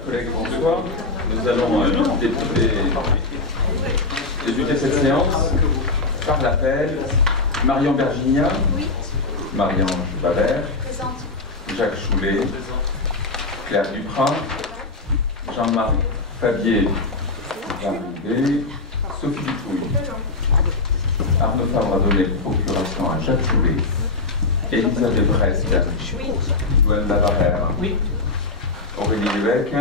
Chers collègues, bonsoir. Nous allons débuter cette séance par l'appel Marion Berginia, Marianne Babert, Jacques Choulet, Claire Duprat, Jean-Marc Fabier, Jean-Louis, Sophie Dupouille. Arnaud Fabre a donné procuration à Jacques Choulet, Elisabeth Brest, Joanne Lavarère, Aurélie Lévesque,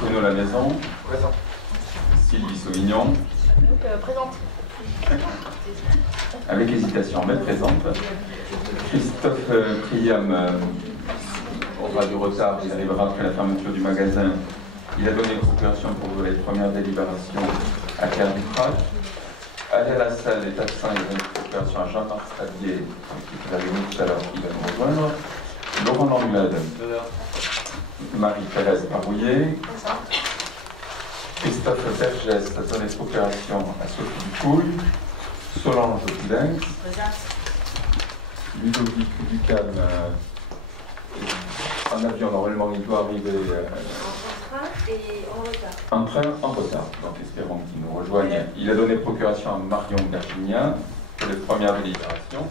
Bruno Lamaison, présent. Sylvie Sauvignon, présente. Avec hésitation, mais présente. Christophe Priam aura du retard, il arrivera après la fermeture du magasin. Il a donné une procuration pour les premières délibérations à Claire Duprat. Alain Lassalle est absent, il a donné une procuration à Jean-Marc Fabier, qui l'a venu tout à l'heure, qui va nous rejoindre. Laurent Langlade, Marie-Thérèse Barouillet, Christophe Bergès a donné procuration à Sophie Dupouille, Solange Poulenc, Ludovic Ducam, en avion, normalement il doit arriver En train et en retard. en train, en retard, donc espérons qu'il nous rejoigne. Il a donné procuration à Marion Berginia pour les premières délibérations.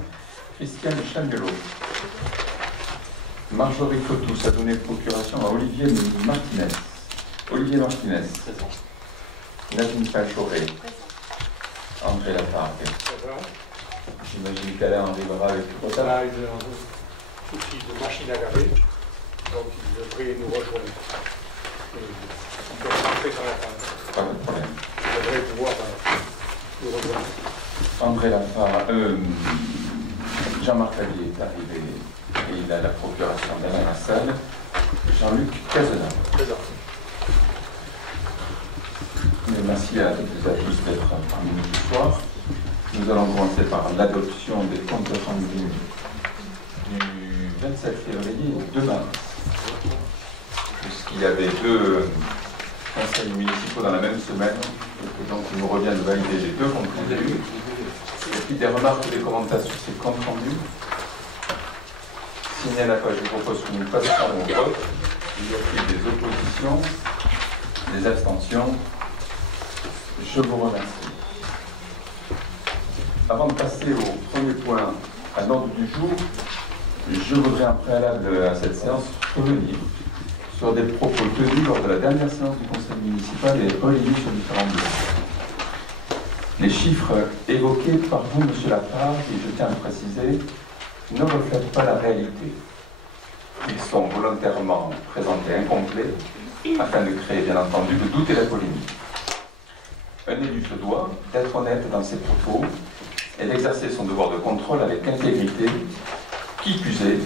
Christiane Changelot. Marjorie Cotous a donné procuration à Olivier Martinez. Olivier Martinez. Nadine Pachoré. André Lafargue. J'imagine qu'Alain arrivera avec tout retard. Là, il a un souci de machine à laver, donc il devrait nous rejoindre. On peut rentrer dans la fin. Pas de problème. Il devrait pouvoir nous rejoindre. André Lafargue. Jean-Marc Fabier est arrivé et il a la procuration d'Alain Lassalle. Jean-Luc Cazenat. Présent. Merci à toutes et à tous d'être parmi nous ce soir. Nous allons commencer par l'adoption des comptes rendus du 27 février au 2 mars. Puisqu'il y avait deux conseils municipaux dans la même semaine, et donc il nous revient de valider les deux comptes rendus. Y a-t-il des remarques ou des commentaires sur ces comptes rendus? S'il n'y en a pas, je vous propose que nous passions au vote. Y a-t-il des oppositions, des abstentions? Je vous remercie. Avant de passer au premier point à l'ordre du jour, je voudrais en préalable à cette séance revenir sur des propos tenus lors de la dernière séance du conseil municipal et relayés sur différents blocs. Les chiffres évoqués par vous, monsieur Lafargue, et je tiens à le préciser, ne reflètent pas la réalité. Ils sont volontairement présentés incomplets afin de créer, bien entendu, le doute et la polémique. Un élu se doit d'être honnête dans ses propos et d'exercer son devoir de contrôle avec intégrité, qui plus est,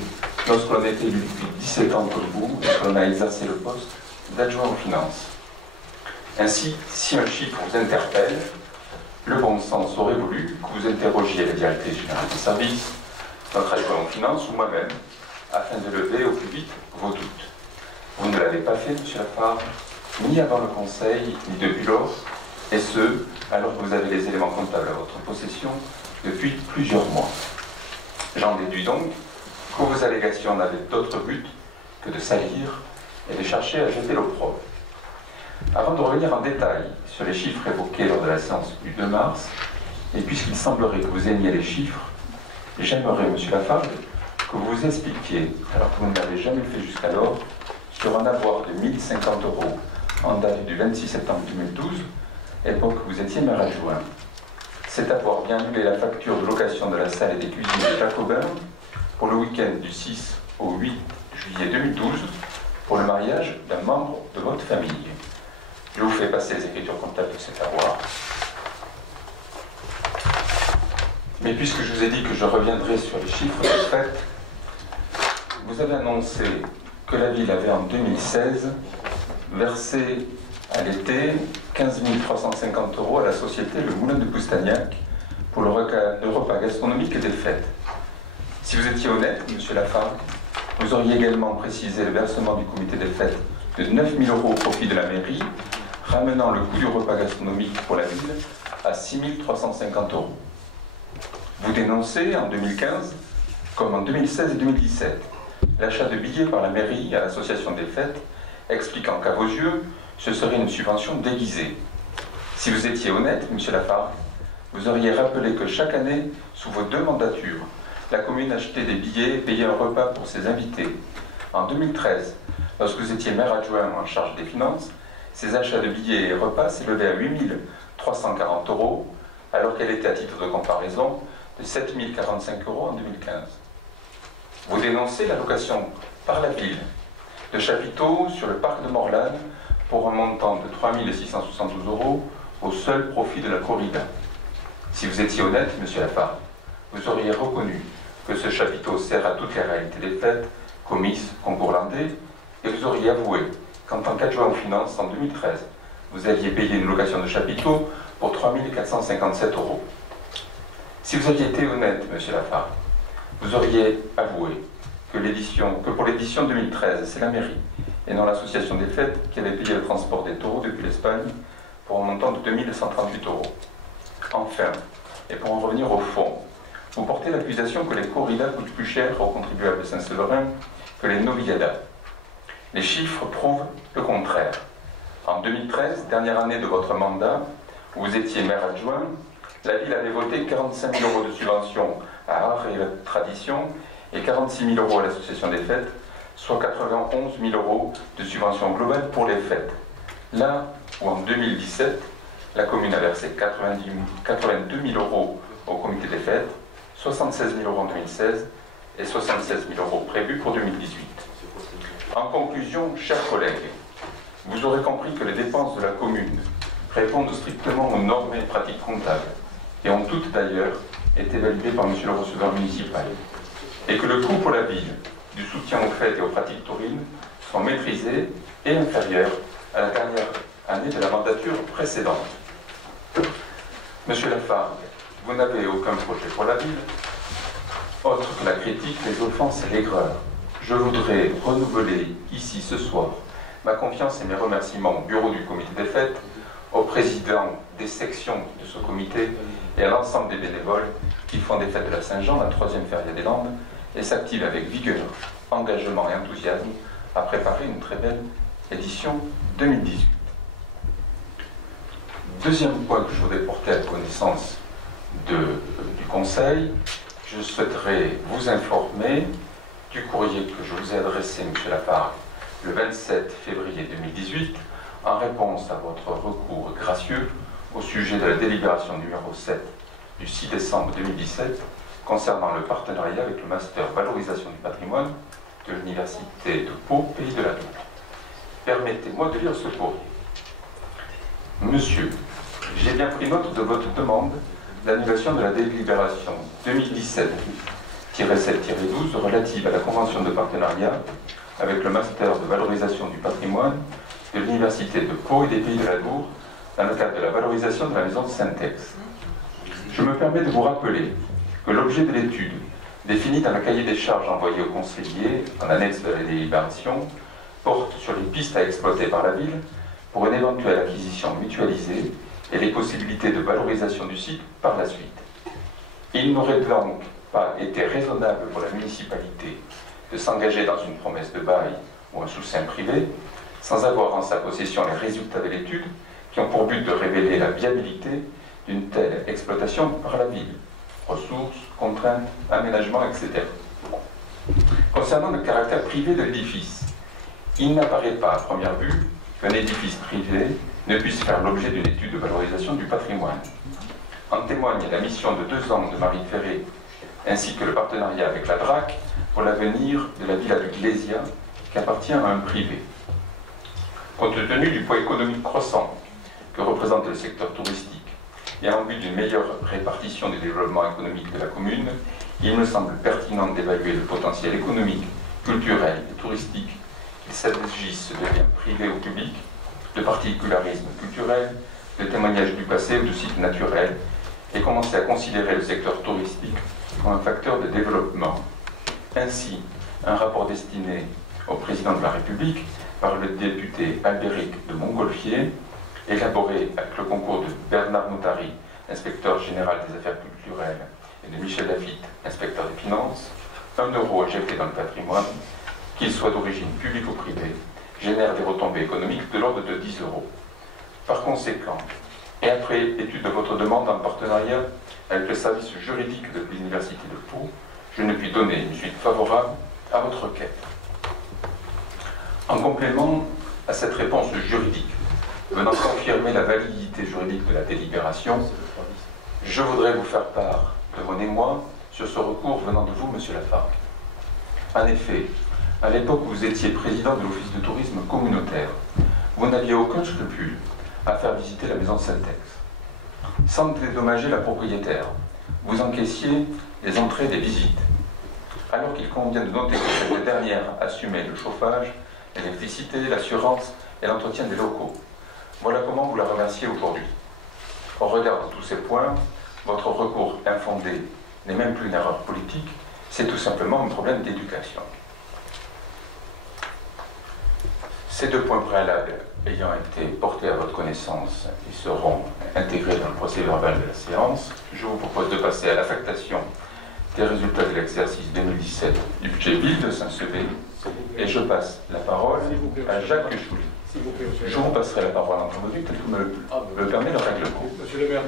lorsque l'on est élu depuis 17 ans comme vous et que l'on a exercé le poste d'adjoint aux finances. Ainsi, si un chiffre vous interpelle, le bon sens aurait voulu que vous interrogiez la directrice générale des services, notre adjoint aux finances ou moi-même, afin de lever au plus vite vos doutes. Vous ne l'avez pas fait, monsieur Lafargue, ni avant le conseil, ni depuis lors, et ce, alors que vous avez les éléments comptables à votre possession depuis plusieurs mois. J'en déduis donc que vos allégations n'avaient d'autre but que de salir et de chercher à jeter l'opprobre. Avant de revenir en détail sur les chiffres évoqués lors de la séance du 2 mars, et puisqu'il semblerait que vous aimiez les chiffres, j'aimerais, monsieur Lafargue, que vous vous expliquiez, alors que vous ne l'avez jamais fait jusqu'alors, sur un avoir de 1050 € en date du 26 septembre 2012, époque où vous étiez maire adjoint. Cet avoir vient annuler la facture de location de la salle et des cuisines de Jacobin pour le week-end du 6 au 8 juillet 2012 pour le mariage d'un membre de votre famille. Je vous fais passer les écritures comptables de cet avoir. Mais puisque je vous ai dit que je reviendrai sur les chiffres de fait, vous avez annoncé que la ville avait en 2016 versé à l'été 15 350 € à la société Le Moulin de Poustagnac pour le repas gastronomique et des fêtes. Si vous étiez honnête, monsieur Lafargue, vous auriez également précisé le versement du comité des fêtes de 9 000 € au profit de la mairie, ramenant le coût du repas gastronomique pour la ville à 6 350 €. Vous dénoncez en 2015, comme en 2016 et 2017, l'achat de billets par la mairie à l'association des fêtes expliquant qu'à vos yeux, ce serait une subvention déguisée. Si vous étiez honnête, monsieur Lafargue, vous auriez rappelé que chaque année, sous vos 2 mandatures, la commune achetait des billets et payait un repas pour ses invités. En 2013, lorsque vous étiez maire adjoint en charge des finances, ces achats de billets et repas s'élevaient à 8 340 €, alors qu'elle était, à titre de comparaison, de 7 045 € en 2015. Vous dénoncez l'allocation par la ville de chapiteaux sur le parc de Morlanes pour un montant de 3 672 € au seul profit de la corrida. Si vous étiez honnête, monsieur Lafargue, vous auriez reconnu que ce chapiteau sert à toutes les réalités des fêtes, comices, concours landais, et vous auriez avoué qu'en tant qu'adjoint aux finances, en 2013, vous aviez payé une location de chapiteau pour 3 457 €. Si vous aviez été honnête, monsieur Lafargue, vous auriez avoué que pour l'édition 2013, c'est la mairie, et non l'association des fêtes, qui avait payé le transport des taureaux depuis l'Espagne pour un montant de 2 138 €. Enfin, et pour en revenir au fond, vous portez l'accusation que les corridas coûtent plus cher aux contribuables saint-séverins que les novilladas. Les chiffres prouvent le contraire. En 2013, dernière année de votre mandat, où vous étiez maire adjoint, la ville avait voté 45 000 € de subvention à Art et Tradition et 46 000 € à l'association des fêtes, soit 91 000 € de subvention globale pour les fêtes. Là où en 2017, la commune a versé 82 000 € au comité des fêtes, 76 000 € en 2016 et 76 000 € prévus pour 2018. En conclusion, chers collègues, vous aurez compris que les dépenses de la commune répondent strictement aux normes et pratiques comptables, et ont toutes d'ailleurs été validées par monsieur le receveur municipal, et que le coût pour la ville du soutien aux fêtes et aux pratiques taurines sont maîtrisés et inférieurs à la dernière année de la mandature précédente. Monsieur Lafargue, vous n'avez aucun projet pour la ville, autre que la critique, les offenses et l'aigreur. Je voudrais renouveler ici ce soir ma confiance et mes remerciements au bureau du comité des fêtes, au président des sections de ce comité et à l'ensemble des bénévoles qui font des fêtes de la Saint-Jean, la 3e feria des Landes, et s'activent avec vigueur, engagement et enthousiasme à préparer une très belle édition 2018. Deuxième point que je voudrais porter à la connaissance du Conseil, je souhaiterais vous informer du courrier que je vous ai adressé, M. Lafargue, le 27 février 2018, en réponse à votre recours gracieux au sujet de la délibération numéro 7 du 6 décembre 2017 concernant le partenariat avec le Master Valorisation du patrimoine de l'Université de Pau, Pays de la Dour. Permettez-moi de lire ce courrier. Monsieur, j'ai bien pris note de votre demande d'annulation de la délibération 2017-7-12 relative à la convention de partenariat avec le Master de Valorisation du patrimoine de l'Université de Pau et des Pays de la Dour dans le cadre de la valorisation de la maison de Saint-Ex. Je me permets de vous rappeler que l'objet de l'étude, défini dans le cahier des charges envoyé au conseiller en annexe de la délibération, porte sur les pistes à exploiter par la ville pour une éventuelle acquisition mutualisée et les possibilités de valorisation du site par la suite. Il n'aurait donc pas été raisonnable pour la municipalité de s'engager dans une promesse de bail ou un soutien privé sans avoir en sa possession les résultats de l'étude qui ont pour but de révéler la viabilité d'une telle exploitation par la ville. Ressources, contraintes, aménagements, etc. Concernant le caractère privé de l'édifice, il n'apparaît pas à première vue qu'un édifice privé ne puisse faire l'objet d'une étude de valorisation du patrimoine. En témoigne la mission de 2 ans de Marie Ferré, ainsi que le partenariat avec la DRAC pour l'avenir de la villa du Glésia, qui appartient à un privé. Compte tenu du poids économique croissant que représente le secteur touristique, et en vue d'une meilleure répartition du développement économique de la commune, il me semble pertinent d'évaluer le potentiel économique, culturel et touristique, qu'il s'agisse de biens privés ou publics, de particularisme culturel, de témoignages du passé ou de sites naturels, et commencer à considérer le secteur touristique comme un facteur de développement. Ainsi, un rapport destiné au président de la République par le député Albéric de Montgolfier, élaboré avec le concours de Bernard Moutari, inspecteur général des affaires culturelles, et de Michel Lafitte, inspecteur des finances, 1 € injecté dans le patrimoine, qu'il soit d'origine publique ou privée, génère des retombées économiques de l'ordre de 10 euros. Par conséquent, et après étude de votre demande en partenariat avec le service juridique de l'Université de Pau, je ne puis donner une suite favorable à votre requête. En complément à cette réponse juridique, venant confirmer la validité juridique de la délibération, je voudrais vous faire part de mon émoi sur ce recours venant de vous, Monsieur Lafargue. En effet, à l'époque où vous étiez président de l'Office de tourisme communautaire, vous n'aviez aucun scrupule à faire visiter la maison de Syntex. Sans dédommager la propriétaire, vous encaissiez les entrées des visites, alors qu'il convient de noter que cette dernière assumait le chauffage, l'électricité, l'assurance et l'entretien des locaux. Voilà comment vous la remerciez aujourd'hui. Au regard de tous ces points, votre recours infondé n'est même plus une erreur politique, c'est tout simplement un problème d'éducation. Ces deux points préalables ayant été portés à votre connaissance et seront intégrés dans le procès verbal de la séance, je vous propose de passer à l'affectation des résultats de l'exercice 2017 du budget Ville de Saint-Sevé, et je passe la parole à Jacques Choulet. Je vous passerai la parole en premier, tel que me permet le règlement. Monsieur le maire,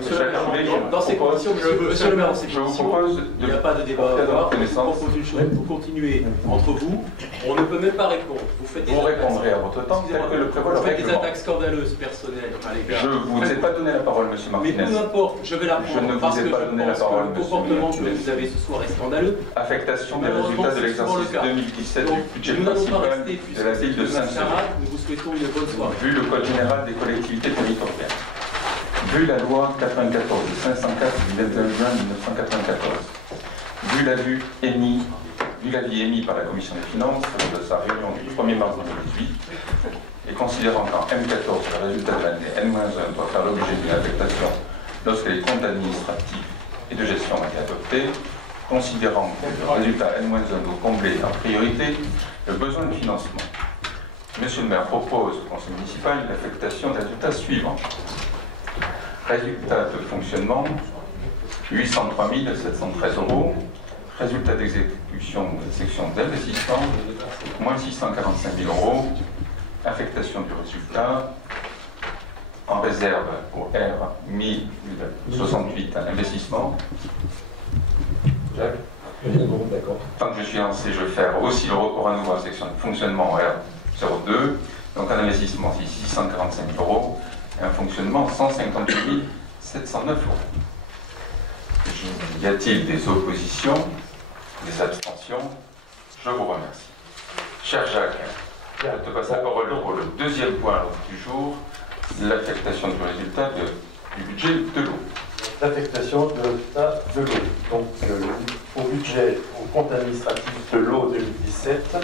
dans ces conditions, monsieur le maire, dans ces je vous conditions, propose il n'y a pas de débat à avoir. Je vous propose une chose, vous continuez entre vous, on ne peut même pas répondre. Vous répondrez à votre temps, tel que le prévoit le Vous faites des règlement. attaques scandaleuses personnelles à l'égard. Je ne vous ai pas donné la parole, monsieur Mais Martinez. peu importe, je vais la Je prendre ne parce vous ai que pas je donné la pense parole, que le monsieur comportement que Martinez. vous avez ce soir est scandaleux. Affectation des Malheureusement, résultats de c'est souvent le l'exercice cas. 2017 Donc, du budget nous n'allons pas principal rester de la ville de puisque Saint-Sevé. nous vous souhaitons une bonne soirée. Vu le Code général des collectivités territoriales, vu la loi 94-504 du 21 juin 1994, vu l'avis émis par la Commission des finances lors de sa réunion du 1er mars 2018, et considérant qu'en M14, le résultat de l'année N-1 doit faire l'objet d'une affectation lorsque les comptes administratifs et de gestion ont été adoptés, considérant que le résultat N-1 doit combler en priorité le besoin de financement. Monsieur le maire propose au conseil municipal une affectation des résultats suivants. Résultat de fonctionnement, 803 713 euros. Résultat d'exécution de section d'investissement, moins 645 000 euros. Affectation du résultat. En réserve pour R, 1068 investissement. Jacques ? Tant que je suis lancé, je vais faire aussi le recours à nouveau à la section de fonctionnement R02. Donc un investissement, c'est 645 000 euros. Et un fonctionnement, 158 709 euros. Y a-t-il des oppositions, des abstentions? Je vous remercie. Cher Jacques, je te passe la parole pour le deuxième point du jour, l'affectation du résultat du budget de l'eau. L'affectation de résultat de l'eau. Donc, au budget, au compte administratif de l'eau 2017,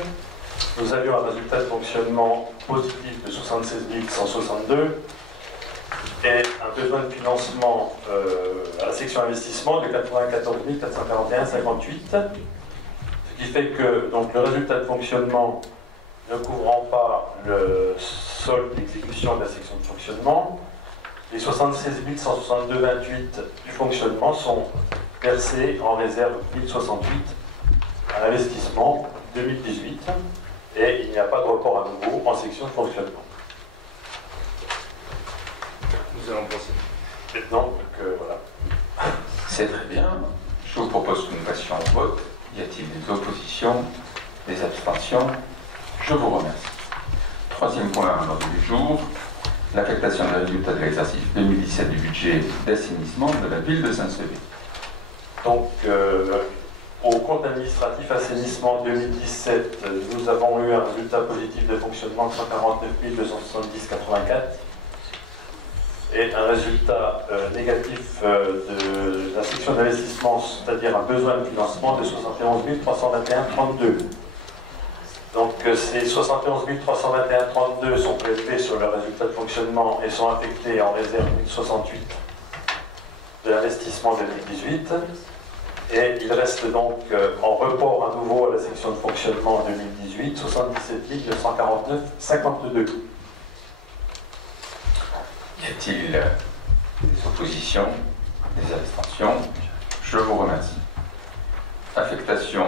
nous avions un résultat de fonctionnement positif de 76 162 et un besoin de financement à la section investissement de 94 441,58. Ce qui fait que donc, le résultat de fonctionnement ne couvrant pas le solde d'exécution de la section de fonctionnement, les 76 162,28 du fonctionnement sont versés en réserve 1068 à l'investissement 2018 et il n'y a pas de report à nouveau en section de fonctionnement. Nous allons procéder. Maintenant, donc, voilà. C'est très bien. Je vous propose que nous passions au vote. Y a-t-il des oppositions, des abstentions? Je vous remercie. Troisième point à l'ordre du jour, l'affectation des résultats de l'exercice 2017 du budget d'assainissement de la ville de Saint-Sevé. Donc, au compte administratif assainissement 2017, nous avons eu un résultat positif de fonctionnement de 149 270,84 et un résultat négatif de la section d'investissement, c'est-à-dire un besoin de financement de 71 321,32. Donc ces 71 321,32 sont prélevés sur le résultat de fonctionnement et sont affectés en réserve 1068 de l'investissement 2018. Et il reste donc en report à nouveau à la section de fonctionnement en 2018, 77 949,52. Y a-t-il des oppositions, des abstentions? Je vous remercie. Affectation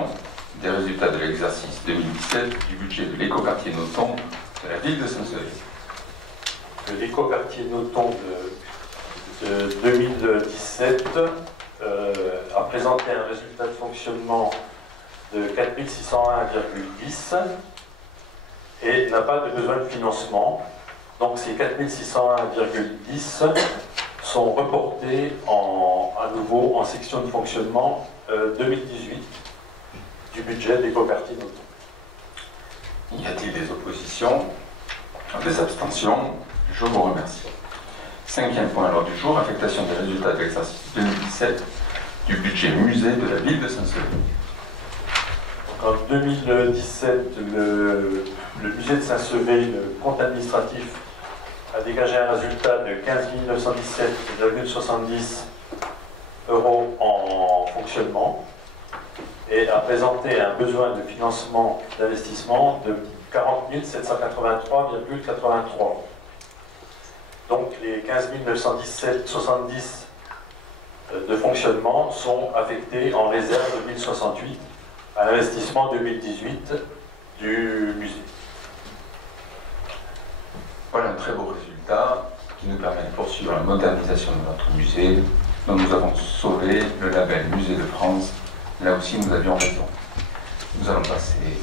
des résultats de l'exercice 2017 du budget de l'écoquartier Noton de la ville de Saint-Sevé. L'écoquartier Nothomb de 2017 a présenté un résultat de fonctionnement de 4 601,10 et n'a pas de besoin de financement. Donc ces 4 601,10 sont reportés à nouveau en section de fonctionnement 2018 du budget d'écoquartier Nothomb. Y a-t-il des oppositions? Des abstentions? Je vous remercie. 5e point à l'ordre du jour, affectation des résultats de l'exercice 2017 du budget musée de la ville de Saint-Sevé. En 2017, le musée de Saint-Sevé, le compte administratif, a dégagé un résultat de 15 917,70 € en fonctionnement et a présenté un besoin de financement d'investissement de 40 783,83. Donc les 15 917,70 de fonctionnement sont affectés en réserve 2068 à l'investissement 2018 du musée. Voilà un très beau résultat qui nous permet de poursuivre la modernisation de notre musée, dont nous avons sauvé le label Musée de France. Là aussi, nous avions raison. Nous allons passer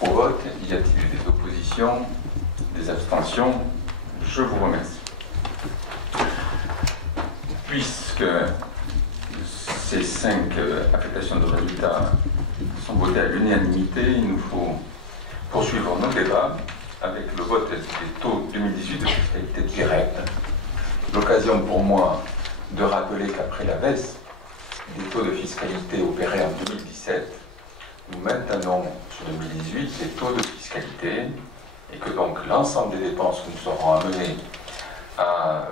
au vote. Y a-t-il des oppositions, des abstentions? Je vous remercie. Puisque ces 5 affectations de résultats sont votées à l'unanimité, il nous faut poursuivre nos débats avec le vote des taux 2018 de fiscalité directe. L'occasion pour moi de rappeler qu'après la baisse des taux de fiscalité opérés en 2017, nous maintenons sur 2018 les taux de fiscalité et que donc l'ensemble des dépenses que nous serons amenés à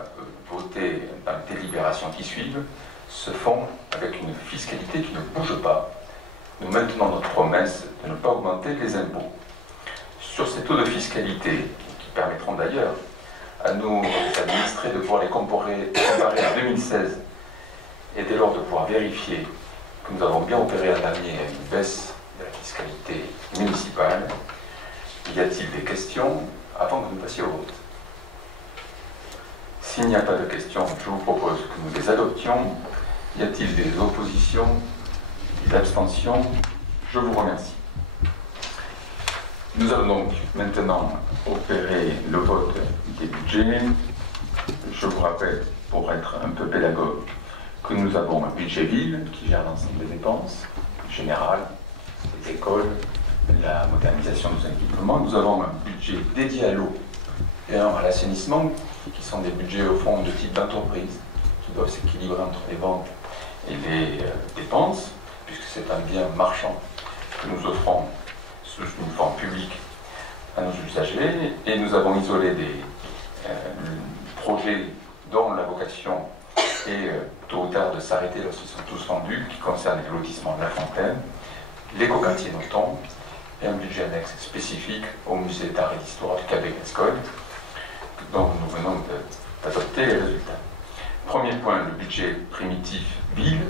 voter dans les délibérations qui suivent se font avec une fiscalité qui ne bouge pas. Nous maintenons notre promesse de ne pas augmenter les impôts. Sur ces taux de fiscalité, qui permettront d'ailleurs à nos administrés de pouvoir les comparer en 2016 et dès lors de pouvoir vérifier que nous avons bien opéré l'an dernier à une baisse de la fiscalité municipale, y a-t-il des questions avant que nous passions au vote? S'il n'y a pas de questions, je vous propose que nous les adoptions. Y a-t-il des oppositions, des abstentions? Je vous remercie. Nous allons donc maintenant opérer le vote des budgets. Je vous rappelle, pour être un peu pédagogue, que nous avons un budget ville qui gère l'ensemble des dépenses générales, les écoles, la modernisation de nos équipements. Nous avons un budget dédié à l'eau et un à l'assainissement, qui sont des budgets au fond de type d'entreprise, qui doivent s'équilibrer entre les ventes et les dépenses, puisque c'est un bien marchand que nous offrons sous une forme publique à nos usagers. Et nous avons isolé des projets dont la vocation est tôt ou tard de s'arrêter lorsqu'ils sont tous vendus, qui concernent les lotissements de la Fontaine, l'écoquartier Nothomb et un budget annexe spécifique au musée d'art et d'histoire du Cap-des-Gascogne, dont nous venons d'adopter les résultats. Premier point, le budget primitif ville.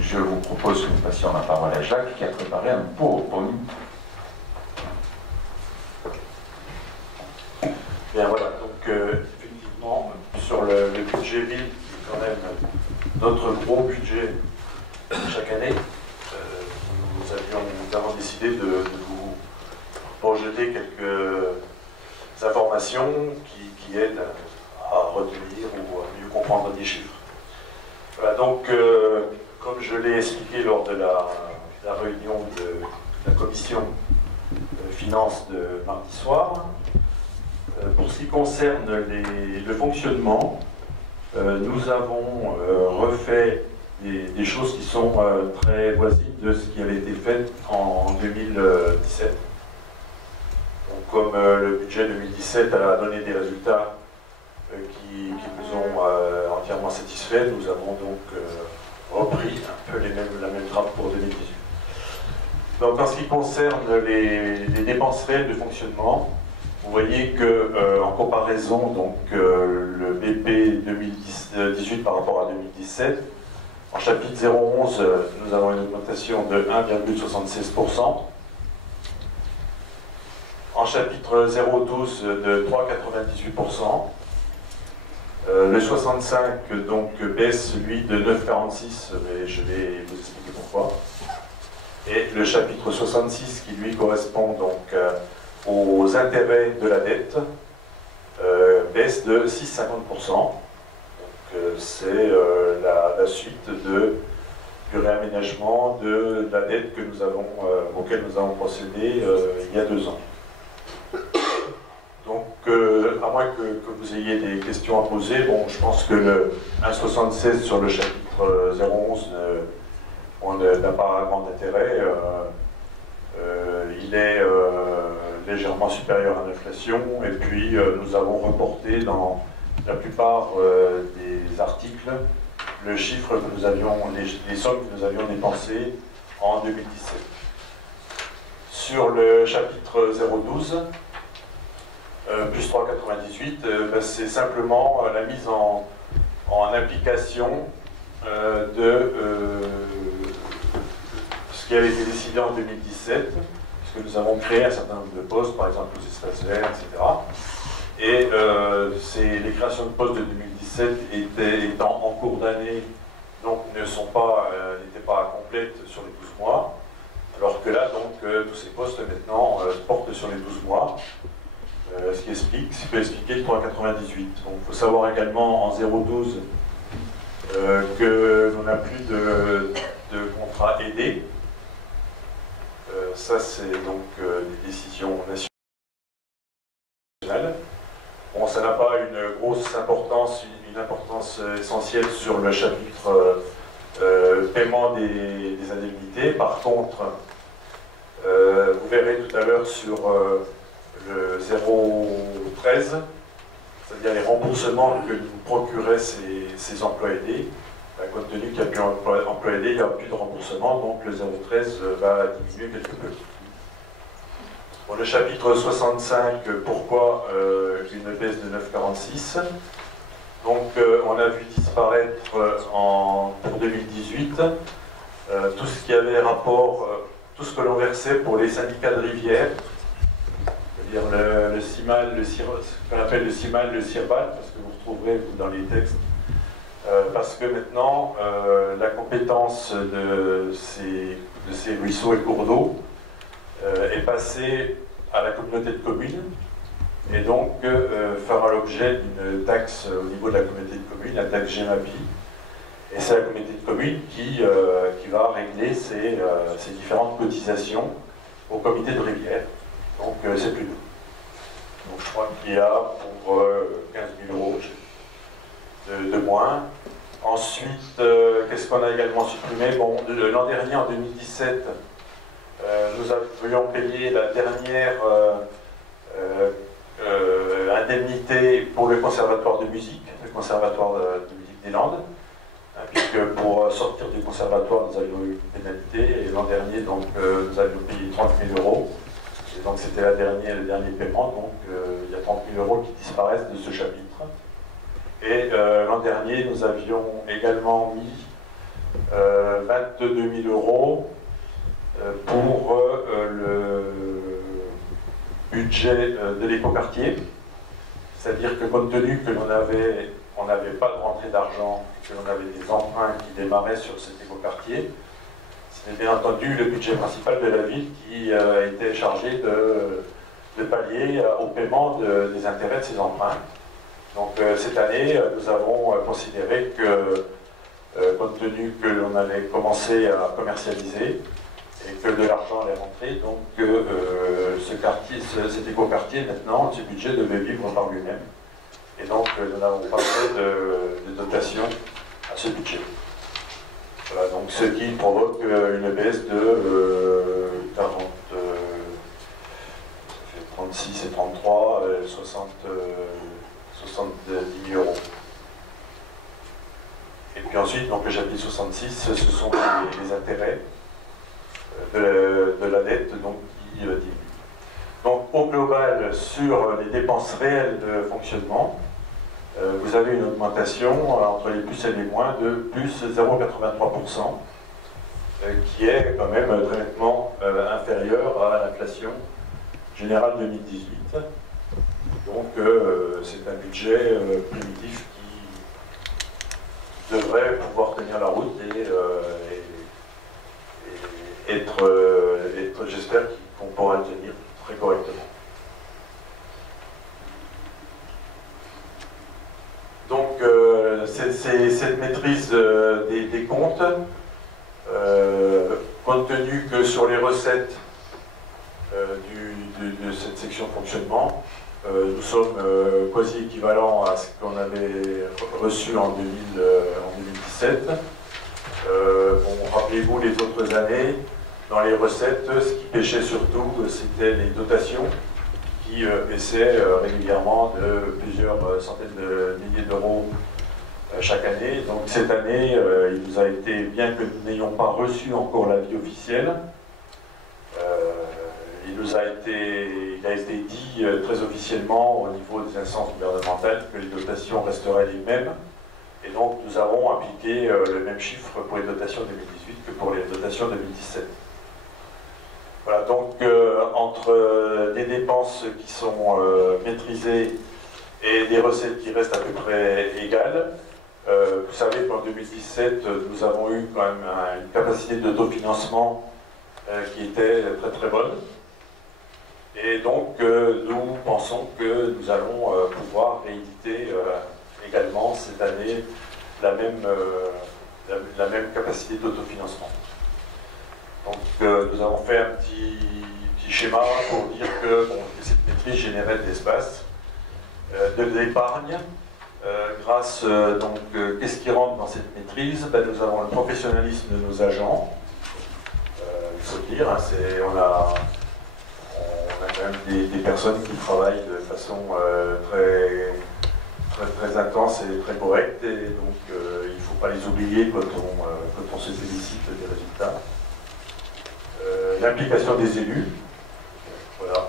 Je vous propose que nous passions la parole à Jacques qui a préparé un PowerPoint. Bien voilà, donc effectivement, sur le budget ville, qui est quand même notre gros budget chaque année, nous avons décidé de vous projeter quelques informations qui aident à retenir ou à mieux comprendre des chiffres. Voilà, donc, comme je l'ai expliqué lors de la réunion de la commission finances de mardi soir, pour ce qui concerne le fonctionnement, nous avons refait des choses qui sont très voisines de ce qui avait été fait en 2017. Donc, comme le budget 2017 a donné des résultats qui nous ont entièrement satisfaits, nous avons donc repris un peu la même trame pour 2018. Donc, en ce qui concerne les dépenses réelles de fonctionnement, vous voyez que en comparaison, donc, le BP 2018 par rapport à 2017, en chapitre 011, nous avons une augmentation de 1,76%. En chapitre 012 de 3,98%. Le 65 donc baisse lui de 9,46, mais je vais vous expliquer pourquoi. Et le chapitre 66 qui lui correspond donc aux intérêts de la dette baisse de 6,50%. Donc c'est la suite du réaménagement de la dette que nous avons, auquel nous avons procédé il y a 2 ans. Donc, à moins que vous ayez des questions à poser, bon, je pense que le 1,76 sur le chapitre 011 n'a pas grand intérêt. Il est légèrement supérieur à l'inflation, et puis nous avons reporté dans la plupart des articles le chiffre que nous avions, les sommes que nous avions dépensées en 2017. Sur le chapitre 012, plus 3,98, c'est simplement la mise en application de ce qui avait été décidé en 2017, puisque nous avons créé un certain nombre de postes, par exemple aux espaces verts, etc. Et les créations de postes de 2017 étant en cours d'année, donc n'étaient pas complètes sur les 12 mois, alors que là, donc, tous ces postes maintenant portent sur les 12 mois. Ce qui peut expliquer le 3,98. Donc il faut savoir également en 0,12 que l'on n'a plus de contrat aidé. Ça c'est donc des décisions nationales. Bon, ça n'a pas une grosse importance, une importance essentielle sur le chapitre paiement des indemnités. Par contre, vous verrez tout à l'heure sur le 0,13, c'est-à-dire les remboursements que nous procuraient ces emplois aidés. Compte tenu qu'il n'y a plus d'emploi aidé, il n'y a plus de remboursement, donc le 0,13 va diminuer quelque peu. Pour le chapitre 65, pourquoi une baisse de 9,46? Donc on a vu disparaître pour 2018 tout ce qui avait rapport, tout ce que l'on versait pour les syndicats de rivière, le CIMAL, ce qu'on appelle le CIMAL, le CIRBAL, parce que vous retrouverez dans les textes, parce que maintenant, la compétence de ces ruisseaux et cours d'eau est passée à la communauté de communes, et donc fera l'objet d'une taxe au niveau de la communauté de communes, la taxe GEMAPI, et c'est la communauté de communes qui va régler ces différentes cotisations au comité de rivière. Donc c'est plus nous. Donc je crois qu'il y a pour 15 000 euros de moins. Ensuite, qu'est-ce qu'on a également supprimé? Bon, l'an dernier, en 2017, nous avions payé la dernière indemnité pour le conservatoire de musique, le conservatoire de musique des Landes, puisque pour sortir du conservatoire, nous avions eu une pénalité, et l'an dernier, donc, nous avions payé 30 000 euros. Et donc c'était le dernier paiement, donc il y a 30 000 euros qui disparaissent de ce chapitre. Et l'an dernier, nous avions également mis 22 000 euros pour le budget de l'écoquartier. C'est-à-dire que compte tenu que l'on n'avait pas de rentrée d'argent, que l'on avait des emprunts qui démarraient sur cet écoquartier, c'est bien entendu le budget principal de la ville qui était chargé de pallier au paiement des intérêts de ces emprunts. Donc cette année, nous avons considéré que, compte tenu que l'on avait commencé à commercialiser et que de l'argent allait rentrer, donc cet écoquartier, maintenant, ce budget devait vivre par lui-même. Et donc nous n'avons pas fait de dotation à ce budget. Voilà, donc ce qui provoque une baisse de 36 et 33, 70 000 euros. Et puis ensuite, donc, le chapitre 66, ce sont les intérêts de la dette donc, qui diminue. Donc au global, sur les dépenses réelles de fonctionnement, vous avez une augmentation entre les plus et les moins de plus 0,83%, qui est quand même très nettement inférieure à l'inflation général 2018. Donc c'est un budget primitif qui devrait pouvoir tenir la route et être j'espère qu'on pourra le tenir très correctement. Donc cette maîtrise des comptes, compte tenu que sur les recettes de cette section fonctionnement, nous sommes quasi équivalents à ce qu'on avait reçu en 2017. Bon, rappelez-vous les autres années, dans les recettes, ce qui pêchait surtout, c'était les dotations qui baissaient régulièrement de plusieurs centaines de milliers d'euros chaque année. Donc cette année, il nous a été, bien que nous n'ayons pas reçu encore l'avis officiel, il a été dit très officiellement au niveau des instances gouvernementales que les dotations resteraient les mêmes. Et donc nous avons appliqué le même chiffre pour les dotations 2018 que pour les dotations 2017. Voilà, donc entre des dépenses qui sont maîtrisées et des recettes qui restent à peu près égales, vous savez qu'en 2017, nous avons eu quand même une capacité d'autofinancement qui était très très bonne. Et donc nous pensons que nous allons pouvoir rééditer également cette année la même capacité d'autofinancement. Donc nous avons fait un petit schéma pour dire que cette maîtrise générait de l'espace, de l'épargne. Grâce, qu'est-ce qui rentre dans cette maîtrise? Nous avons le professionnalisme de nos agents. Il faut le dire, on a quand même des personnes qui travaillent de façon très intense et très correcte, et donc il ne faut pas les oublier quand on se félicite des résultats. L'implication des élus, voilà.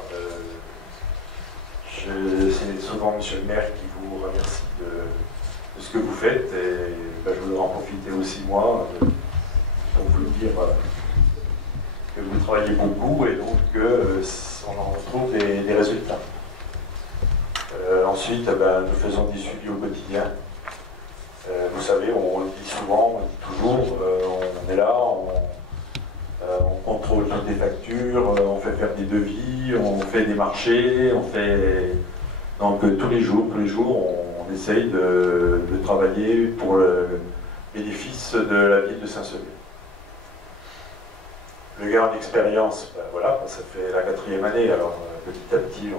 C'est souvent M. le maire qui vous remercie de ce que vous faites, et je voudrais en profiter aussi moi pour vous le dire que vous travaillez beaucoup et donc on en retrouve des résultats. Ensuite, nous faisons des suivis au quotidien. Vous savez, on le dit souvent, on le dit toujours, on est là, on contrôle des factures, on fait faire des devis, on fait des marchés, on fait... Donc tous les jours, on essaye de travailler pour le bénéfice de la ville de Saint-Sever. Le gain en expérience, voilà, ça fait la 4e année, alors petit à petit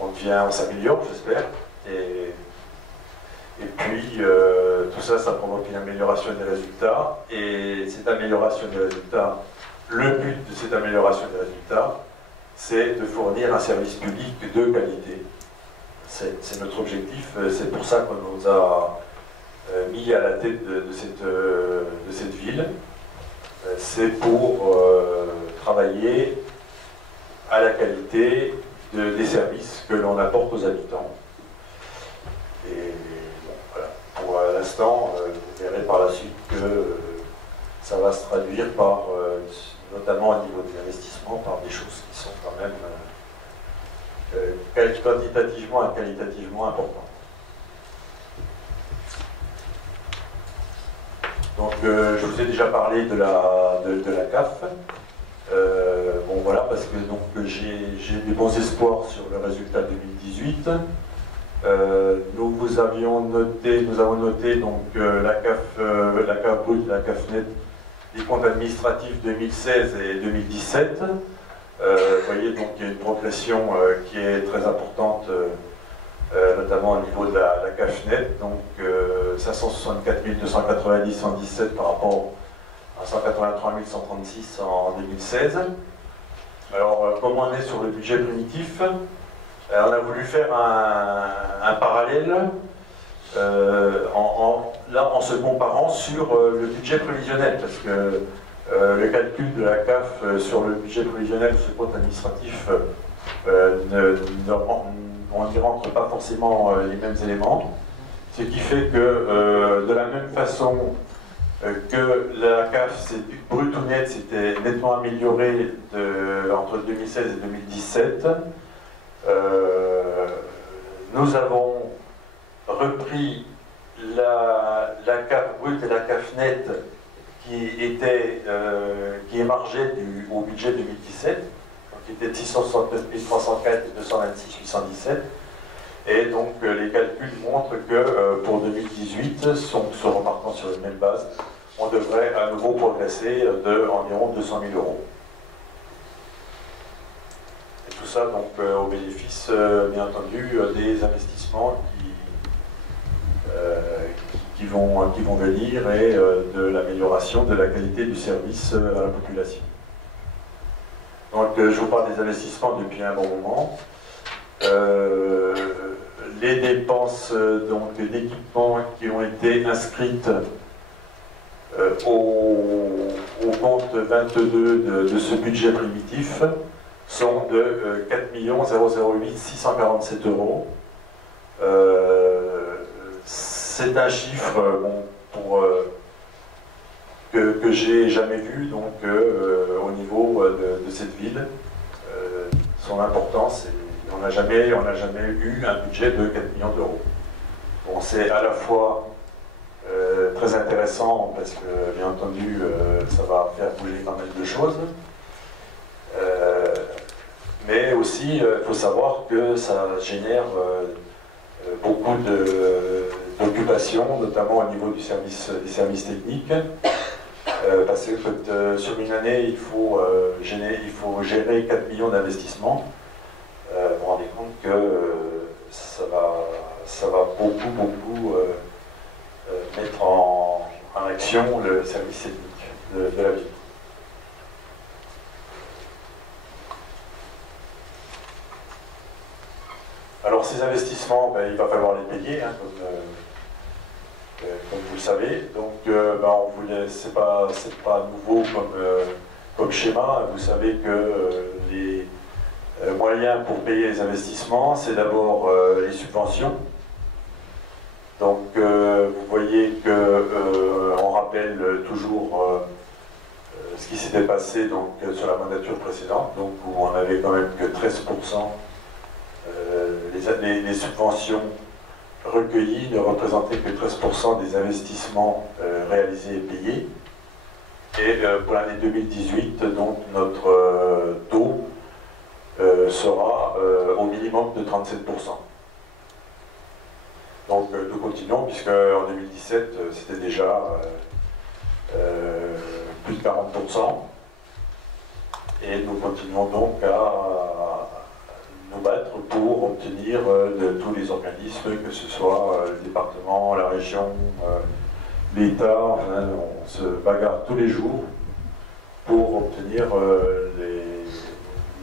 on s'améliore, j'espère. Et puis, tout ça, ça provoque une amélioration des résultats. Et cette amélioration des résultats, le but de cette amélioration des résultats, c'est de fournir un service public de qualité. C'est notre objectif. C'est pour ça qu'on nous a mis à la tête de cette ville. C'est pour travailler à la qualité des services que l'on apporte aux habitants. Et voilà. Pour l'instant, vous verrez par la suite que ça va se traduire par, notamment au niveau des investissements, par des choses qui sont quand même quantitativement et qualitativement importantes. Donc, je vous ai déjà parlé de la CAF. Bon voilà, parce que j'ai des bons espoirs sur le résultat 2018. Nous avons noté donc la CAF brute, la CAF net, les comptes administratifs 2016 et 2017. Vous voyez, donc il y a une progression qui est très importante, notamment au niveau de la CAF net, donc 564 290 en 2017 par rapport à 183 136 en 2016. Alors, comme on est sur le budget primitif, on a voulu faire un parallèle en se comparant sur le budget prévisionnel, parce que le calcul de la CAF sur le budget prévisionnel de ce compte administratif, on n'y rentre pas forcément les mêmes éléments, ce qui fait que de la même façon que la CAF brut ou net s'était nettement améliorée entre 2016 et 2017. Nous avons repris la CAF brute et la CAF nette qui émargeaient au budget 2017, donc qui était 669 304 et 226 817. Et donc les calculs montrent que pour 2018, se repartant sur les mêmes bases, on devrait à nouveau progresser d'environ 200 000 euros. Et tout ça donc au bénéfice, bien entendu, des investissements qui vont venir et de l'amélioration de la qualité du service à la population. Donc je vous parle des investissements depuis un bon moment. Les dépenses d'équipement qui ont été inscrites au compte 22 de ce budget primitif sont de 4 008 647 euros. C'est un chiffre que j'ai jamais vu donc, au niveau de cette ville. Son importance, on n'a jamais eu un budget de 4 millions d'euros. Bon, c'est à la fois très intéressant parce que, bien entendu, ça va faire bouger pas mal de choses. Mais aussi, il faut savoir que ça génère beaucoup d'occupations, notamment au niveau des services techniques. Parce que sur une année, il faut gérer 4 millions d'investissements. Vous vous rendez compte que ça va beaucoup mettre en action le service technique de la ville. Alors ces investissements, il va falloir les payer, hein, comme vous le savez. Donc c'est pas nouveau comme schéma. Vous savez que les moyens pour payer les investissements, c'est d'abord les subventions. Donc vous voyez que on rappelle toujours ce qui s'était passé donc, sur la mandature précédente, donc où on avait quand même que 13%. Les subventions recueillies ne représentaient que 13% des investissements réalisés et payés. Et pour l'année 2018, donc notre taux sera au minimum de 37%. Donc nous continuons, puisque en 2017, c'était déjà plus de 40%. Et nous continuons donc à nous battre pour obtenir de tous les organismes, que ce soit le département, la région, l'État, enfin, on se bagarre tous les jours pour obtenir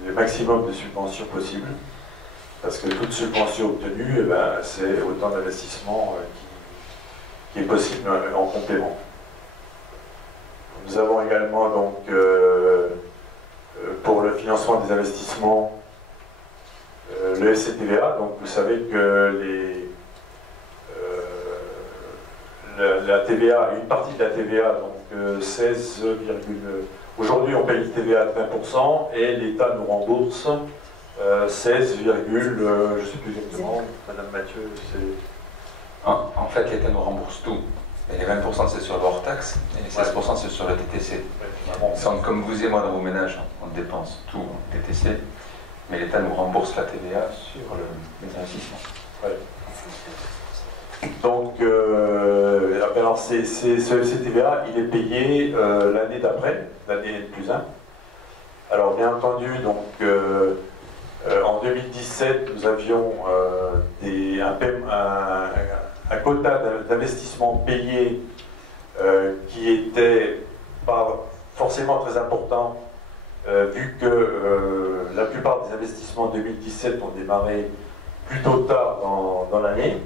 le maximum de subventions possibles. Parce que toute subvention obtenue, c'est autant d'investissement qui est possible en complément. Nous avons également donc pour le financement des investissements le FCTVA. Donc vous savez que la TVA, une partie de la TVA, donc 16, aujourd'hui on paye le TVA à 20% et l'État nous rembourse 16, je ne sais plus exactement, Madame Mathieu, c'est... En fait, l'État nous rembourse tout. Mais les 20% c'est sur le hors-taxe et les 16% c'est sur le TTC. Ouais. Comme vous et moi dans vos ménages, on dépense tout en TTC, mais l'État nous rembourse la TVA sur les investissements. Ouais. Donc, alors ce FCTVA, il est payé l'année d'après, l'année plus 1. Alors, bien entendu, donc, en 2017, nous avions un quota d'investissement payé qui était pas forcément très important, vu que la plupart des investissements 2017 ont démarré plutôt tard dans l'année,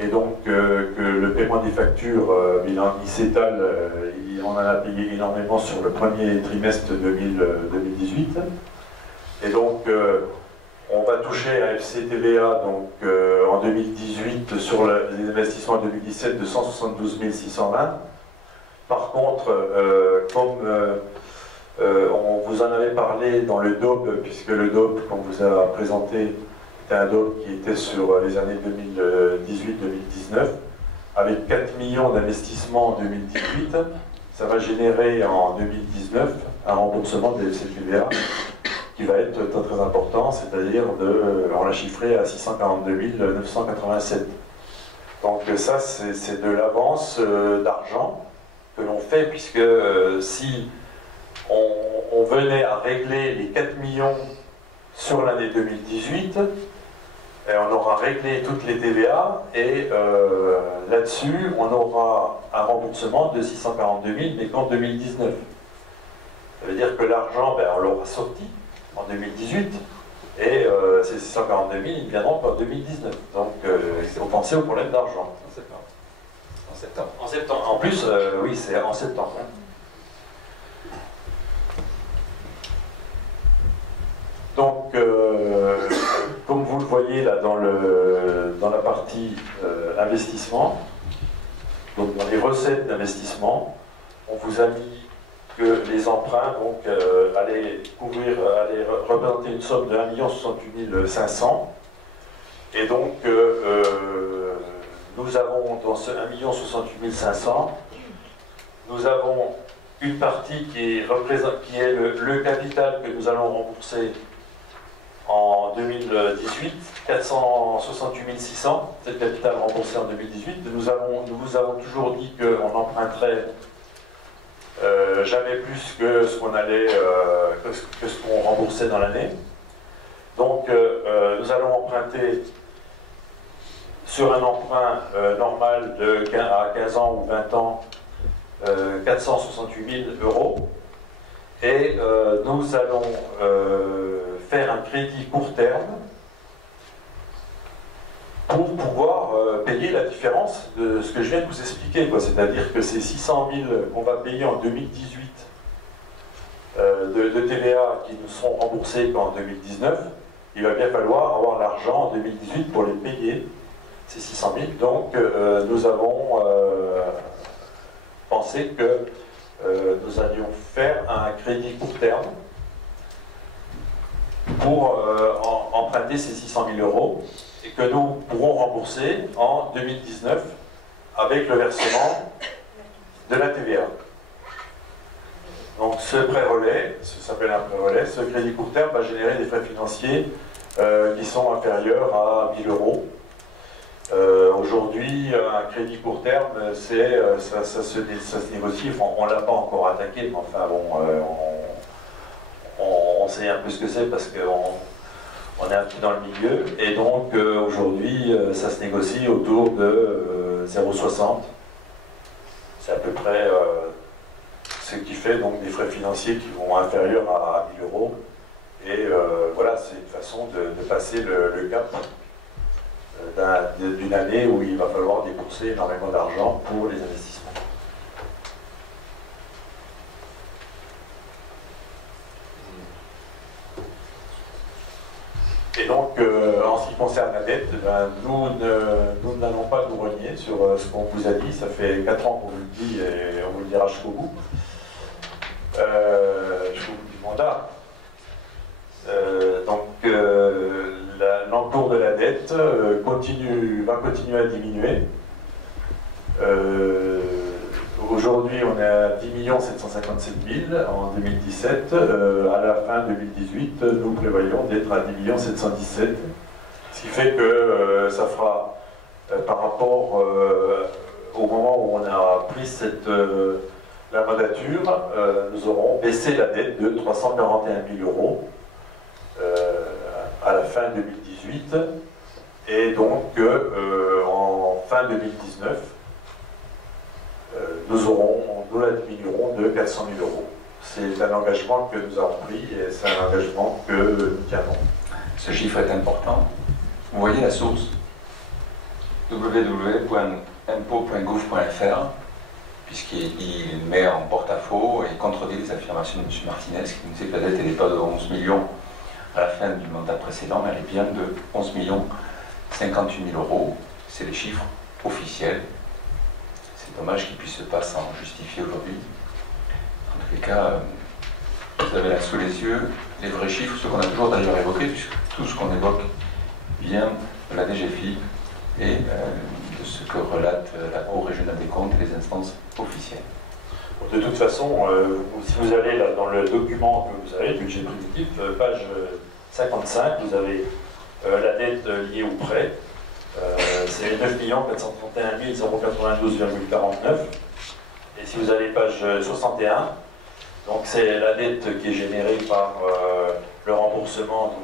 et donc que le paiement des factures, il s'étale, on en a payé énormément sur le premier trimestre 2018, et donc on va toucher un FCTVA donc, en 2018 sur les investissements en 2017 de 172 620. Par contre, comme on vous en avait parlé dans le DOP, puisque le DOP, qu'on vous a présenté, était un DOP qui était sur les années 2018-2019, avec 4 millions d'investissements en 2018, ça va générer en 2019 un remboursement de FCTVA qui va être très, très important, c'est-à-dire on l'a chiffré à 642 987. Donc ça, c'est de l'avance d'argent que l'on fait, puisque si on venait à régler les 4 millions sur l'année 2018, et on aura réglé toutes les TVA, et là-dessus, on aura un remboursement de 642 000, mais qu'en 2019. Ça veut dire que l'argent, on l'aura sorti en 2018, et ces 642 000, ils ne viendront qu'en 2019. Donc, il faut penser au problème d'argent. En septembre. En septembre. En septembre. En plus, oui, c'est en septembre. Donc, comme vous le voyez là dans la partie investissement, donc dans les recettes d'investissement, on vous a mis que les emprunts allaient représenter une somme de 1 068 500. Et donc, nous avons dans ce 1 068 500, nous avons une partie qui est le capital que nous allons rembourser en 2018, 468 600, c'est le capital remboursé en 2018. Nous vous avons toujours dit qu'on emprunterait jamais plus que ce qu'on remboursait dans l'année. Donc nous allons emprunter sur un emprunt normal à 15 ans ou 20 ans 468 000 euros. Et nous allons faire un crédit court terme pour pouvoir payer la différence de ce que je viens de vous expliquer. C'est-à-dire que ces 600 000 qu'on va payer en 2018 de TVA qui nous seront remboursés qu'en 2019, il va bien falloir avoir l'argent en 2018 pour les payer, ces 600 000. Donc nous avons pensé que nous allions faire un crédit court terme pour emprunter ces 600 000 euros et que nous pourrons rembourser en 2019 avec le versement de la TVA. Donc ce prêt-relais, ça s'appelle un prêt-relais, ce crédit court terme va générer des frais financiers qui sont inférieurs à 1 000 euros. Aujourd'hui, un crédit court terme, ça se négocie, on ne l'a pas encore attaqué, mais enfin bon, on sait un peu ce que c'est parce qu'on est un peu dans le milieu, et donc aujourd'hui, ça se négocie autour de 0,60. C'est à peu près ce qui fait donc des frais financiers qui vont inférieurs à 1 000 euros, et voilà, c'est une façon de passer le cap d'une année où il va falloir débourser énormément d'argent pour les investissements. Et donc, en ce qui concerne la dette, nous n'allons pas nous renier sur ce qu'on vous a dit. Ça fait 4 ans qu'on vous le dit et on vous le dira jusqu'au bout. Jusqu'au bout du mandat. L'encours de la dette va continuer à diminuer. Aujourd'hui, on est à 10 757 000 en 2017. À la fin 2018, nous prévoyons d'être à 10 717 000. Ce qui fait que ça fera, par rapport au moment où on a pris la mandature, nous aurons baissé la dette de 341 000 euros. À la fin 2018, et donc en fin 2019, nous la diminuerons de 400 000 euros. C'est un engagement que nous avons pris et c'est un engagement que nous tiendrons. Ce chiffre est important. Vous voyez la source www.impo.gouv.fr, puisqu'il met en porte-à-faux et contredit les affirmations de M. Martinez qui nous dit que la dette n'est pas de 11 millions à la fin du mandat précédent, mais elle est bien de 11 58 000 euros. C'est les chiffres officiels. dommage qu'il ne puisse pas s'en justifier aujourd'hui. En tous les cas, vous avez là sous les yeux les vrais chiffres, ce qu'on a toujours d'ailleurs évoqué, puisque tout ce qu'on évoque vient de la DGFiP et de ce que relate la Cour régionale des comptes et les instances officielles. De toute façon, si vous allez là, dans le document que vous avez, le budget primitif, page 55, vous avez la dette liée au prêt. C'est 9 431 092,49. Et si vous allez page 61, donc c'est la dette qui est générée par le remboursement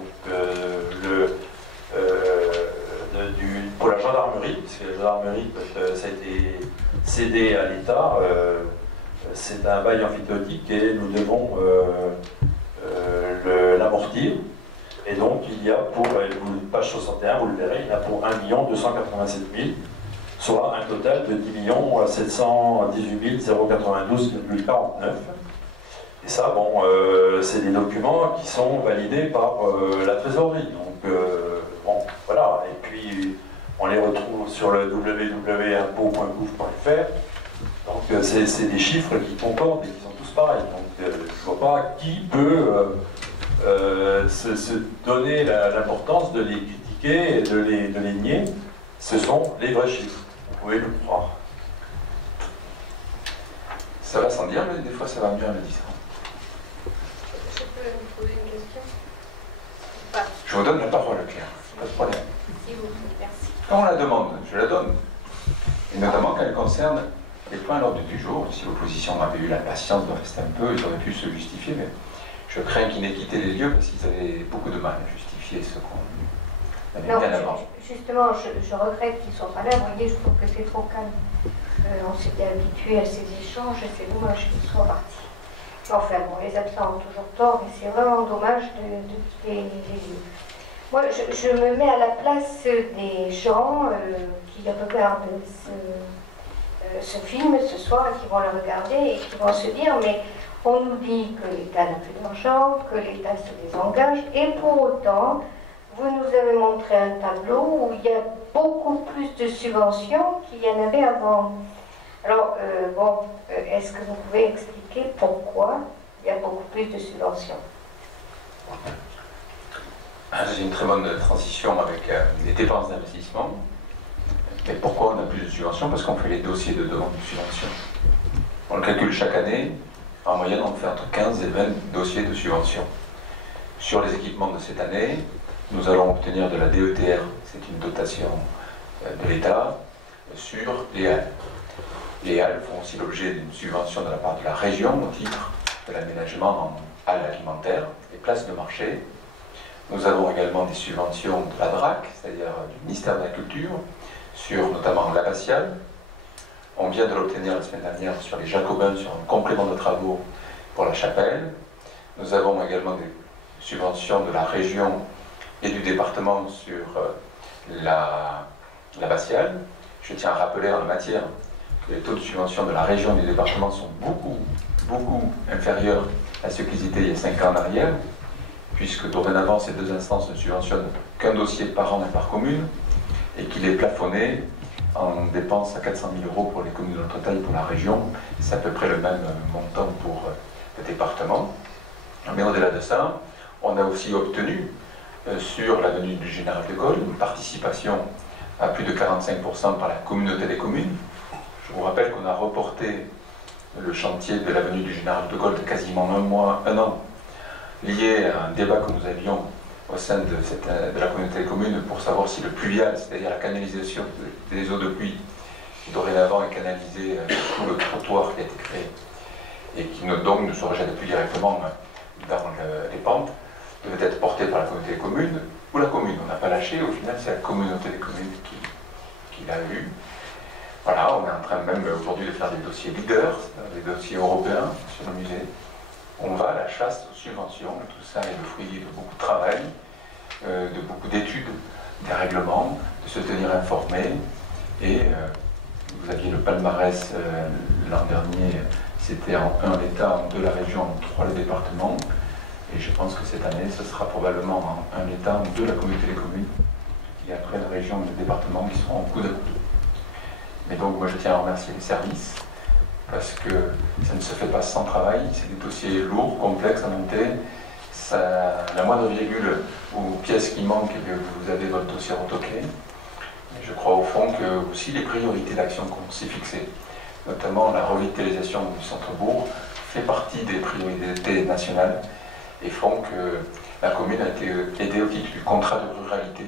pour la gendarmerie, parce que la gendarmerie, ça a été cédé à l'État. C'est un bail emphytéotique et nous devons l'amortir. Et donc il y a pour, page 61, vous le verrez, il y a pour 1 287 000, soit un total de 10 718 092,49. Et ça, bon, c'est des documents qui sont validés par la trésorerie. Donc, bon, voilà. Et puis, on les retrouve sur le www.impôt.gouv.fr. Donc, c'est des chiffres qui concordent et qui sont tous pareils. Donc, je ne vois pas qui peut se donner l'importance de les critiquer et de les nier. Ce sont les vrais chiffres. Vous pouvez le croire. Ça va sans dire, mais des fois ça va mieux en le disant. Je peux vous poser une question? Je vous donne la parole, Claire. Pas de problème. S'il vous plaît, merci. Quand on la demande, je la donne. Et notamment quand elle concerne les points à l'ordre du jour. Si l'opposition avait eu la patience de rester un peu, ils auraient pu se justifier, mais je crains qu'ils n'aient quitté les lieux parce qu'ils avaient beaucoup de mal à justifier ce qu'on avait Non, bien avant. justement, je regrette qu'ils ne soient pas là. Vous voyez, je trouve que c'est trop calme. On s'était habitué à ces échanges et c'est dommage qu'ils soient partis. Enfin bon, les absents ont toujours tort et c'est vraiment dommage de quitter les lieux. Moi, je me mets à la place des gens qui regardent ce film ce soir et qui vont le regarder et qui vont se dire mais on nous dit que l'État n'a plus d'argent, que l'État se désengage et pour autant vous nous avez montré un tableau où il y a beaucoup plus de subventions qu'il y en avait avant. Alors, bon, est-ce que vous pouvez expliquer pourquoi il y a beaucoup plus de subventions? C'est une très bonne transition avec les dépenses d'investissement. Mais pourquoi on a plus de subventions? Parce qu'on fait les dossiers de demande de subvention. On le calcule chaque année. En moyenne, on fait entre 15 et 20 dossiers de subvention. Sur les équipements de cette année, nous allons obtenir de la DETR, c'est une dotation de l'État, sur les halles. Les halles font aussi l'objet d'une subvention de la part de la région au titre de l'aménagement en halles alimentaires et places de marché. Nous avons également des subventions de la DRAC, c'est-à-dire du ministère de la Culture, sur notamment l'abbatiale. On vient de l'obtenir la semaine dernière sur les Jacobins, sur un complément de travaux pour la chapelle. Nous avons également des subventions de la région et du département sur l'abbatiale. Je tiens à rappeler en la matière que les taux de subvention de la région et du département sont beaucoup inférieurs à ce qu'ils étaient il y a 5 ans en arrière, puisque dorénavant ces deux instances ne subventionnent qu'un dossier par an et par commune, et qu'il est plafonné en dépenses à 400 000 € pour les communes de notre taille pour la région. C'est à peu près le même montant pour le département. Mais au-delà de ça, on a aussi obtenu sur l'avenue du Général de Gaulle une participation à plus de 45% par la communauté des communes. Je vous rappelle qu'on a reporté le chantier de l'avenue du Général de Gaulle de quasiment un an, lié à un débat que nous avions au sein de la communauté des communes pour savoir si le pluvial, c'est-à-dire la canalisation des eaux de pluie, qui dorénavant est canalisée sous le trottoir qui a été créé, et qui donc ne se rejette plus directement dans les pentes, devait être porté par la communauté des communes ou la commune. On n'a pas lâché, au final c'est la communauté des communes qui l'a eu. Voilà, on est en train même aujourd'hui de faire des dossiers leaders, des dossiers européens sur le musée. On va à la chasse aux subventions, tout ça est le fruit de beaucoup de travail, de beaucoup d'études, des règlements, de se tenir informé. Et vous aviez le palmarès l'an dernier, c'était en 1 l'État, en 2 la région, en 3 le département. Et je pense que cette année, ce sera probablement en 1 l'État, en 2 la communauté des communes, et après la région et le département qui seront en coude à coude. Mais donc moi je tiens à remercier les services, parce que ça ne se fait pas sans travail, c'est des dossiers lourds, complexes à monter. La moindre virgule ou pièce qui manque, vous avez votre dossier retoqué. Et je crois au fond que aussi les priorités d'action qu'on s'est fixées, notamment la revitalisation du centre-bourg, fait partie des priorités nationales et font que la commune a été aidée au titre du contrat de ruralité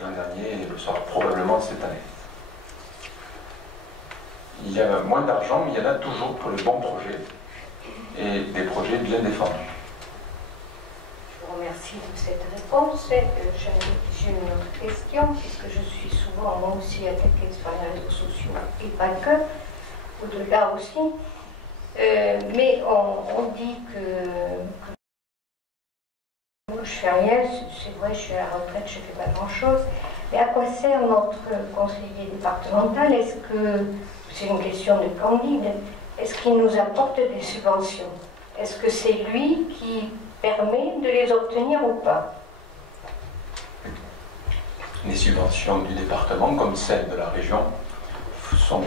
l'an dernier et le sera probablement cette année. Il y a moins d'argent, mais il y en a toujours pour les bons projets et des projets bien défendus. Je vous remercie de cette réponse. J'ai une autre question, puisque je suis souvent moi aussi attaquée sur les réseaux sociaux et pas que, au-delà aussi. Mais on dit que moi je fais rien, c'est vrai, je suis à la retraite, je ne fais pas grand-chose. Mais à quoi sert notre conseiller départemental? Est-ce que, c'est une question de Candide, est-ce qu'il nous apporte des subventions? Est-ce que c'est lui qui permet de les obtenir ou pas? Les subventions du département, comme celles de la région, sont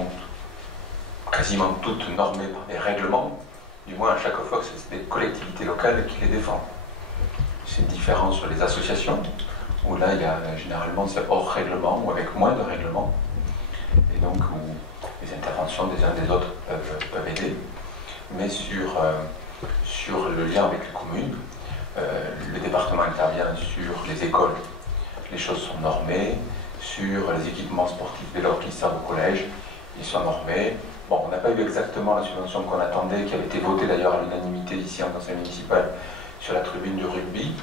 quasiment toutes normées par des règlements, du moins à chaque fois que c'est des collectivités locales qui les défendent. C'est différent sur les associations, où là, il y a, généralement, c'est hors règlement ou avec moins de règlements, et donc où les interventions des uns des autres peuvent aider. Mais sur le lien avec les communes, le département intervient sur les écoles. Les choses sont normées, sur les équipements sportifs dès lors qu'ils servent au collège, ils sont normés. Bon, on n'a pas eu exactement la subvention qu'on attendait, qui avait été votée d'ailleurs à l'unanimité ici en conseil municipal sur la tribune du rugby,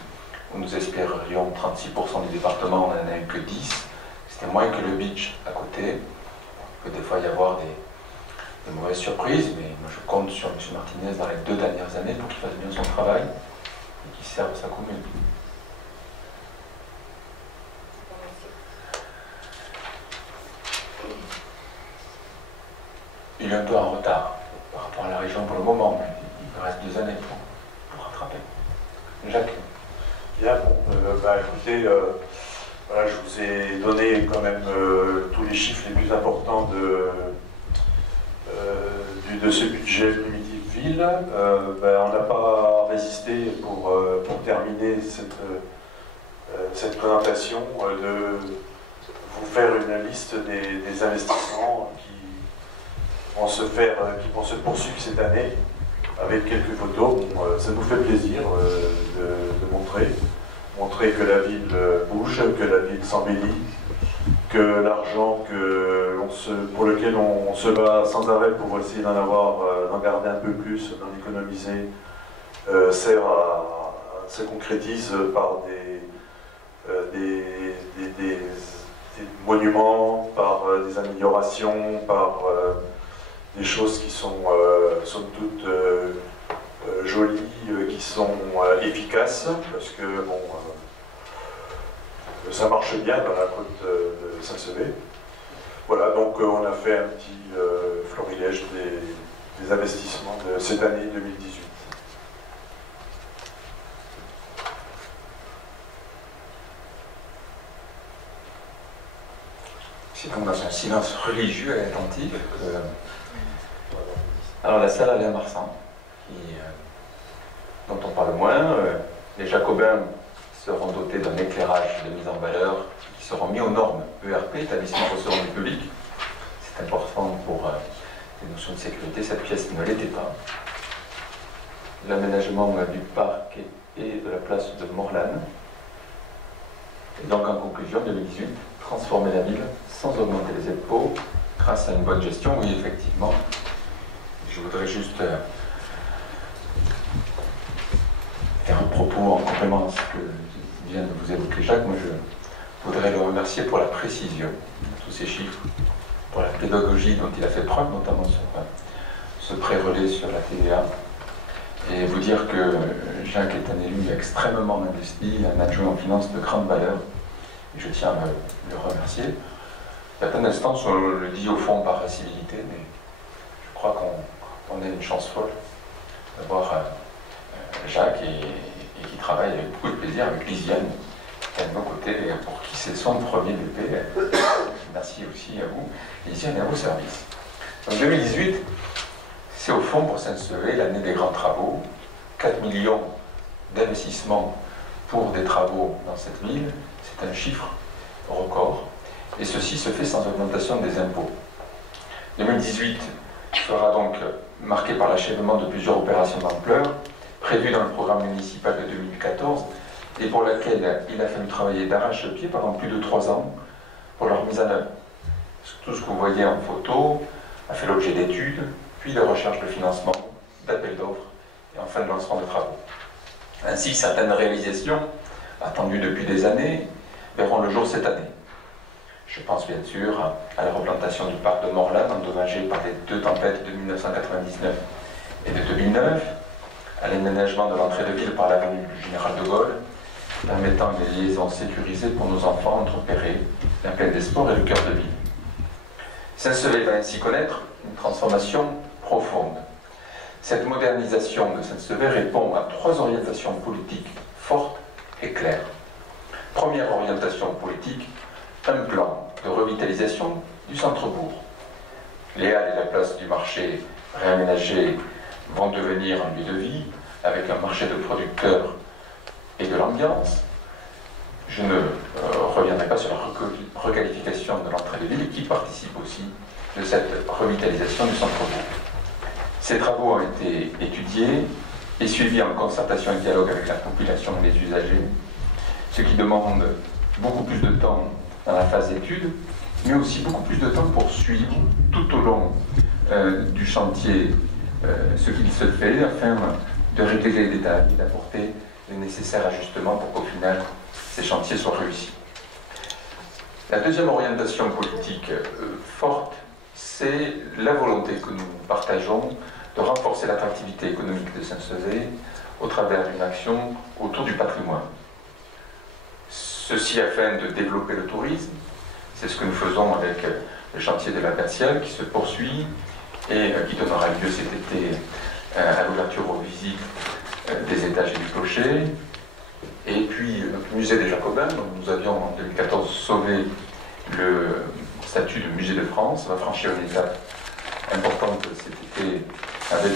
où nous espérions 36% du département, on n'en a eu que 10. C'était moins que le beach à côté. Il peut des fois y avoir des mauvaises surprises, mais moi je compte sur M. Martinez dans les 2 dernières années pour qu'il fasse bien son travail et qu'il serve sa commune. Il est un peu en retard par rapport à la région pour le moment, mais il reste 2 années pour rattraper. Jacques. Bien, bon, écoutez, voilà, je vous ai donné quand même tous les chiffres les plus importants de ce budget Primitive Ville. On n'a pas résisté pour terminer cette présentation de vous faire une liste des investissements qui vont se poursuivre cette année avec quelques photos. Bon, ça nous fait plaisir de montrer que la ville bouge, que la ville s'embellit, que l'argent pour lequel on se bat sans arrêt pour essayer d'en garder un peu plus, d'en économiser, se concrétise par des monuments, par des améliorations, par des choses qui sont somme toute jolies, qui sont efficaces, parce que bon, ça marche bien dans la côte de Saint-Sevé. Voilà, donc on a fait un petit florilège des investissements de cette année 2018. C'est donc dans un silence religieux et attentif que... Alors la salle Alain Marsan, dont on parle moins, les Jacobins seront dotés d'un éclairage de mise en valeur qui seront mis aux normes ERP, établissement recevant du public. C'est important pour les notions de sécurité, cette pièce ne l'était pas. L'aménagement du parc et de la place de Morlane. Et donc en conclusion, 2018, transformer la ville sans augmenter les impôts grâce à une bonne gestion. Oui, effectivement, je voudrais juste faire un propos en complément à ce que vient de vous évoquer Jacques. Moi, je voudrais le remercier pour la précision de tous ces chiffres, pour la pédagogie dont il a fait preuve, notamment sur ce pré-relais sur la TVA, et vous dire que Jacques est un élu extrêmement investi, un adjoint en finance de grande valeur, et je tiens à le remercier. Certaines instances, on le dit au fond par civilité, mais je crois qu'on a une chance folle d'avoir Jacques et qui travaille avec beaucoup de plaisir avec Lisiane, qui est à nos côtés, et pour qui c'est son premier BP. financiers aussi à vous, et ici on est à vos services. Donc 2018, c'est au fond pour Saint-Sevé l'année des grands travaux, 4 millions d'investissements pour des travaux dans cette ville, c'est un chiffre record, et ceci se fait sans augmentation des impôts. 2018 sera donc marqué par l'achèvement de plusieurs opérations d'ampleur, prévues dans le programme municipal de 2014, et pour laquelle il a fallu travailler d'arrache-pied pendant plus de 3 ans pour leur mise en œuvre. Tout ce que vous voyez en photo a fait l'objet d'études, puis de recherches de financement, d'appels d'offres, et enfin de lancement de travaux. Ainsi, certaines réalisations, attendues depuis des années, verront le jour cette année. Je pense bien sûr à la replantation du parc de Morlanes, endommagé par les 2 tempêtes de 1999 et de 2009, à l'aménagement de l'entrée de ville par l'avenue du Général de Gaulle, permettant des liaisons sécurisées pour nos enfants entre Perret, la plaine des Sports et le cœur de ville. Saint-Sevé va ainsi connaître une transformation profonde. Cette modernisation de Saint-Sevé répond à 3 orientations politiques fortes et claires. Première orientation politique, un plan de revitalisation du centre-bourg. Les halles et la place du marché réaménagées vont devenir un lieu de vie, avec un marché de producteurs et de l'ambiance. Je ne reviendrai pas sur la requalification de l'entrée de ville qui participe aussi de cette revitalisation du centre-bourg. Ces travaux ont été étudiés et suivis en concertation et dialogue avec la population et les usagers, ce qui demande beaucoup plus de temps dans la phase d'étude, mais aussi beaucoup plus de temps pour suivre tout au long du chantier ce qu'il se fait afin de régler les détails et d'apporter les nécessaires ajustements pour qu'au final ces chantiers soient réussis. La deuxième orientation politique forte, c'est la volonté que nous partageons de renforcer l'attractivité économique de Saint-Sevé au travers d'une action autour du patrimoine. Ceci afin de développer le tourisme, c'est ce que nous faisons avec le chantier de l'abbatiale qui se poursuit et qui donnera lieu cet été à l'ouverture aux visites des étages et du clocher. Et puis notre musée des Jacobins, dont nous avions en 2014 sauvé le statut de musée de France, va franchir une étape importante cet été avec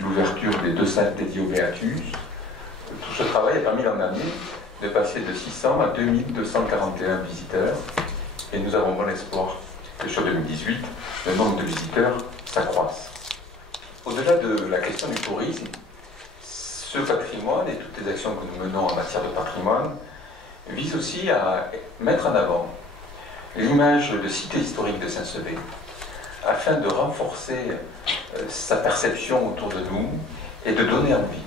l'ouverture des 2 salles dédiées au Béatus. Tout ce travail a permis l'an dernier de passer de 600 à 2241 visiteurs, et nous avons bon espoir que sur 2018, le nombre de visiteurs s'accroisse. Au-delà de la question du tourisme, ce patrimoine et toutes les actions que nous menons en matière de patrimoine visent aussi à mettre en avant l'image de cité historique de Saint-Sevé, afin de renforcer sa perception autour de nous et de donner envie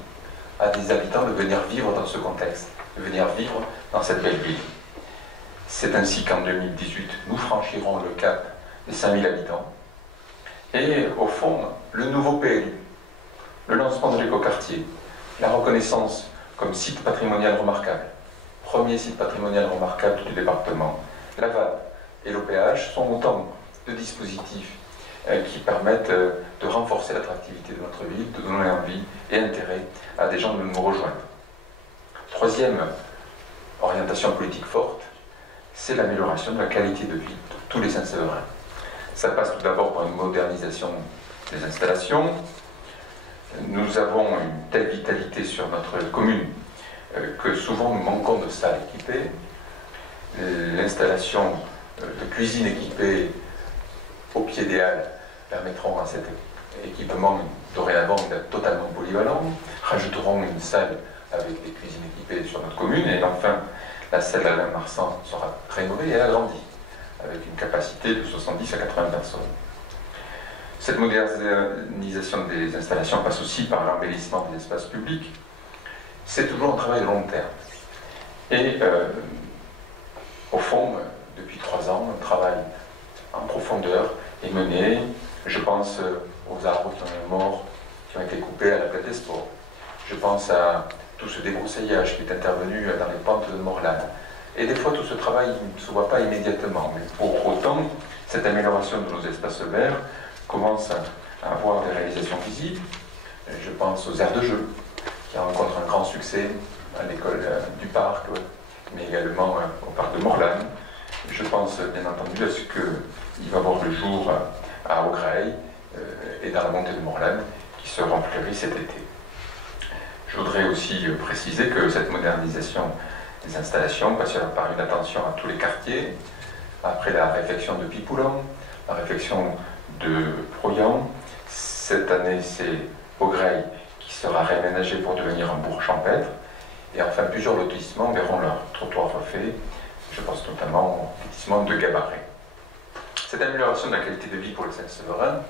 à des habitants de venir vivre dans ce contexte, de venir vivre dans cette belle ville. C'est ainsi qu'en 2018, nous franchirons le cap des 5000 habitants. Et au fond, le nouveau PLU, le lancement de l'écoquartier, la reconnaissance comme site patrimonial remarquable, premier site patrimonial remarquable du département, la VAD et l'OPH sont autant de dispositifs qui permettent de renforcer l'attractivité de notre ville, de donner envie et intérêt à des gens de nous rejoindre. Troisième orientation politique forte, c'est l'amélioration de la qualité de vie de tous les Saint-Séverins. Ça passe tout d'abord par une modernisation des installations. Nous avons une telle vitalité sur notre commune que souvent nous manquons de salles équipées. L'installation de cuisine équipée au pied des halles permettront à cet équipement dorénavant d'être totalement polyvalent. Rajouterons une salle avec des cuisines équipées sur notre commune, et enfin la salle Alain Marsan sera rénovée et agrandie avec une capacité de 70 à 80 personnes. Cette modernisation des installations passe aussi par l'embellissement des espaces publics. C'est toujours un travail de long terme. Et au fond, depuis 3 ans, un travail en profondeur est mené. Je pense aux arbres qui ont été coupés à la plaine des Sports. Je pense à tout ce débroussaillage qui est intervenu dans les pentes de Morlanes. Et des fois, tout ce travail ne se voit pas immédiatement. Mais pour autant, cette amélioration de nos espaces verts commence à avoir des réalisations visibles. Je pense aux aires de jeu, qui rencontrent un grand succès à l'école du parc, mais également au parc de Morlanes. Je pense bien entendu à ce qu'il va voir le jour à Augrail et dans la montée de Morlaine, qui seront fleuries cet été. Je voudrais aussi préciser que cette modernisation des installations passera par une attention à tous les quartiers, après la réfection de Pipoulon, la réfection de Proyan. Cette année, c'est Augrail qui sera réaménagé pour devenir un bourg champêtre. Et enfin, plusieurs lotissements verront leur trottoir refait. Je pense notamment au lotissement de Gabaret. Cette amélioration de la qualité de vie pour les Saint-Séverin,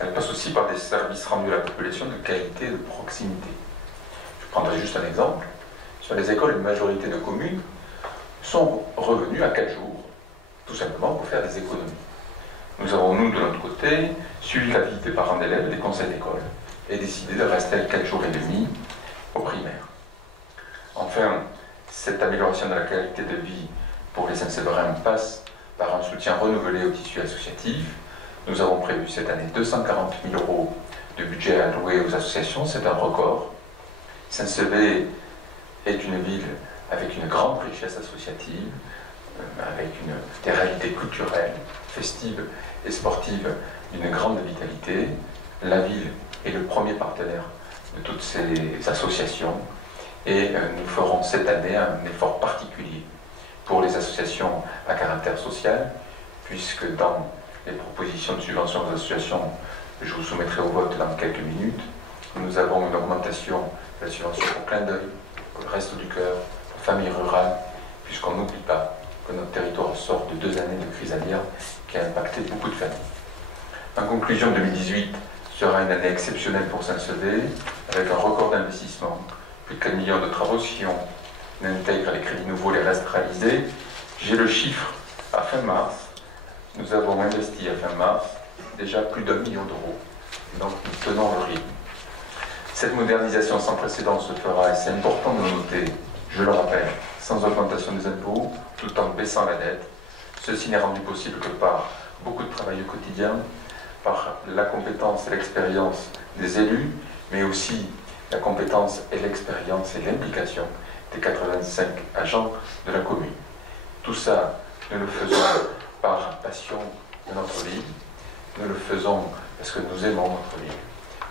elle passe aussi par des services rendus à la population de qualité et de proximité. Je prendrai juste un exemple. Sur les écoles, une majorité de communes sont revenues à 4 jours, tout simplement pour faire des économies. Nous avons, nous, de notre côté, suivi l'avis des parents d'élèves et des conseils d'école et décidé de rester à 4 jours et demi au primaire. Enfin, cette amélioration de la qualité de vie pour les Saint-Séverins passe par un soutien renouvelé au tissu associatif. Nous avons prévu cette année 240 000 € de budget alloué aux associations, c'est un record. Saint-Sevé est une ville avec une grande richesse associative, avec des réalités culturelles, festives et sportives d'une grande vitalité. La ville est le premier partenaire de toutes ces associations et nous ferons cette année un effort particulier pour les associations à caractère social, puisque dans les propositions de subvention aux associations, je vous soumettrai au vote dans quelques minutes, nous avons une augmentation de la subvention au clin d'œil, pour le Resto du Cœur, pour familles rurales, puisqu'on n'oublie pas que notre territoire sort de 2 années de crise aviaire qui a impacté beaucoup de familles. En conclusion, 2018 sera une année exceptionnelle pour Saint-Sevé, avec un record d'investissement, plus de 4 millions de travaux si on intègre les crédits nouveaux, les restes réalisés. J'ai le chiffre à fin mars. Nous avons investi à fin mars déjà plus d'1 million €. Donc nous tenons le rythme. Cette modernisation sans précédent se fera, et c'est important de le noter, je le rappelle, sans augmentation des impôts, tout en baissant la dette. Ceci n'est rendu possible que par beaucoup de travail au quotidien, par la compétence et l'expérience des élus, mais aussi la compétence et l'expérience et l'implication des 85 agents de la commune. Tout ça, nous le faisons par passion de notre ville, nous le faisons parce que nous aimons notre ville.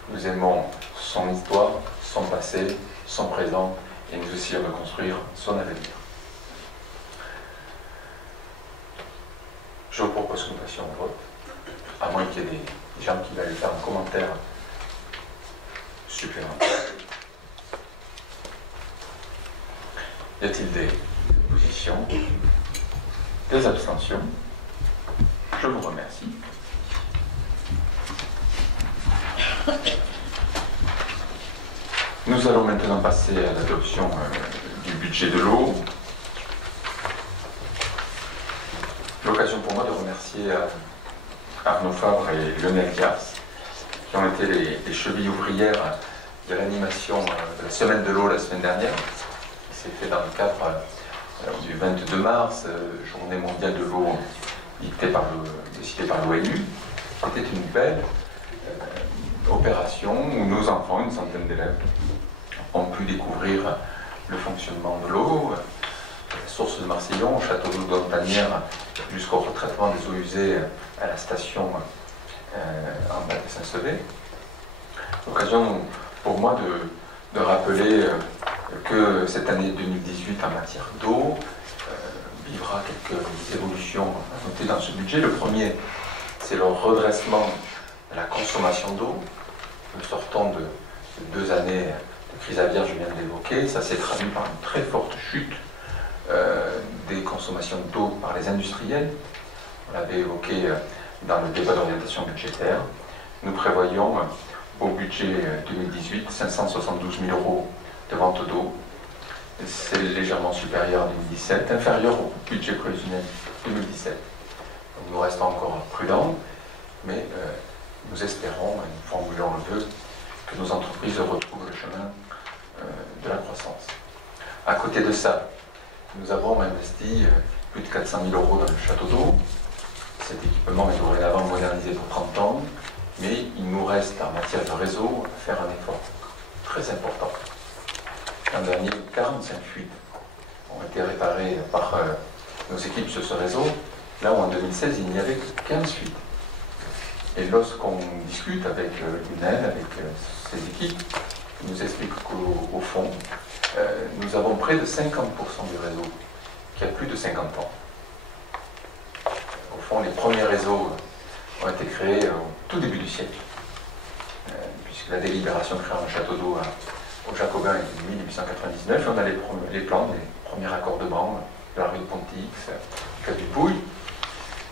Nous aimons son histoire, son passé, son présent, et nous essayons de construire son avenir. Je vous propose que nous passions au vote, à moins qu'il y ait des gens qui veulent faire un commentaire supplémentaire. Y a-t-il des oppositions, des abstentions? Je vous remercie. Nous allons maintenant passer à l'adoption du budget de l'eau. L'occasion pour moi de remercier Arnaud Fabre et Lionel Dias, qui ont été les chevilles ouvrières de l'animation de la semaine de l'eau la semaine dernière, qui s'est fait dans le cadre du 22 mars, journée mondiale de l'eau décidée par l'ONU. C'était une belle opération où nos enfants, une centaine d'élèves, ont pu découvrir le fonctionnement de l'eau, la source de Marseillon, au château d'eau d'Ontanière, jusqu'au retraitement des eaux usées à la station en bas de Saint-Sevé. L'occasion pour moi de rappeler que cette année 2018 en matière d'eau vivra quelques évolutions à noter dans ce budget. Le premier, c'est le redressement de la consommation d'eau. Nous sortons de 2 années de crise aviaire, je viens de l'évoquer. Ça s'est traduit par une très forte chute des consommations d'eau par les industriels. On l'avait évoqué dans le débat d'orientation budgétaire. Nous prévoyons au budget 2018 572 000 € de vente d'eau. C'est légèrement supérieur à 2017, inférieur au budget prévisionnel 2017. Donc nous restons encore prudents, mais nous espérons, et nous formulons le vœu, que nos entreprises retrouvent le chemin de la croissance. À côté de ça, nous avons investi plus de 400 000 € dans le château d'eau. Cet équipement est dorénavant modernisé pour 30 ans, mais il nous reste en matière de réseau à faire un effort très important. L'an dernier, 45 fuites ont été réparées par nos équipes sur ce réseau, là où en 2016, il n'y avait que 15 fuites. Et lorsqu'on discute avec l'UNEL, avec ses équipes, ils nous expliquent qu'au fond, nous avons près de 50% du réseau qui a plus de 50 ans. Au fond, les premiers réseaux ont été créés au tout début du siècle, puisque la délibération créant le château d'eau aux Jacobins est de 1899, et on a les plans des premiers raccordements de la rue de Pontix, du Pouille.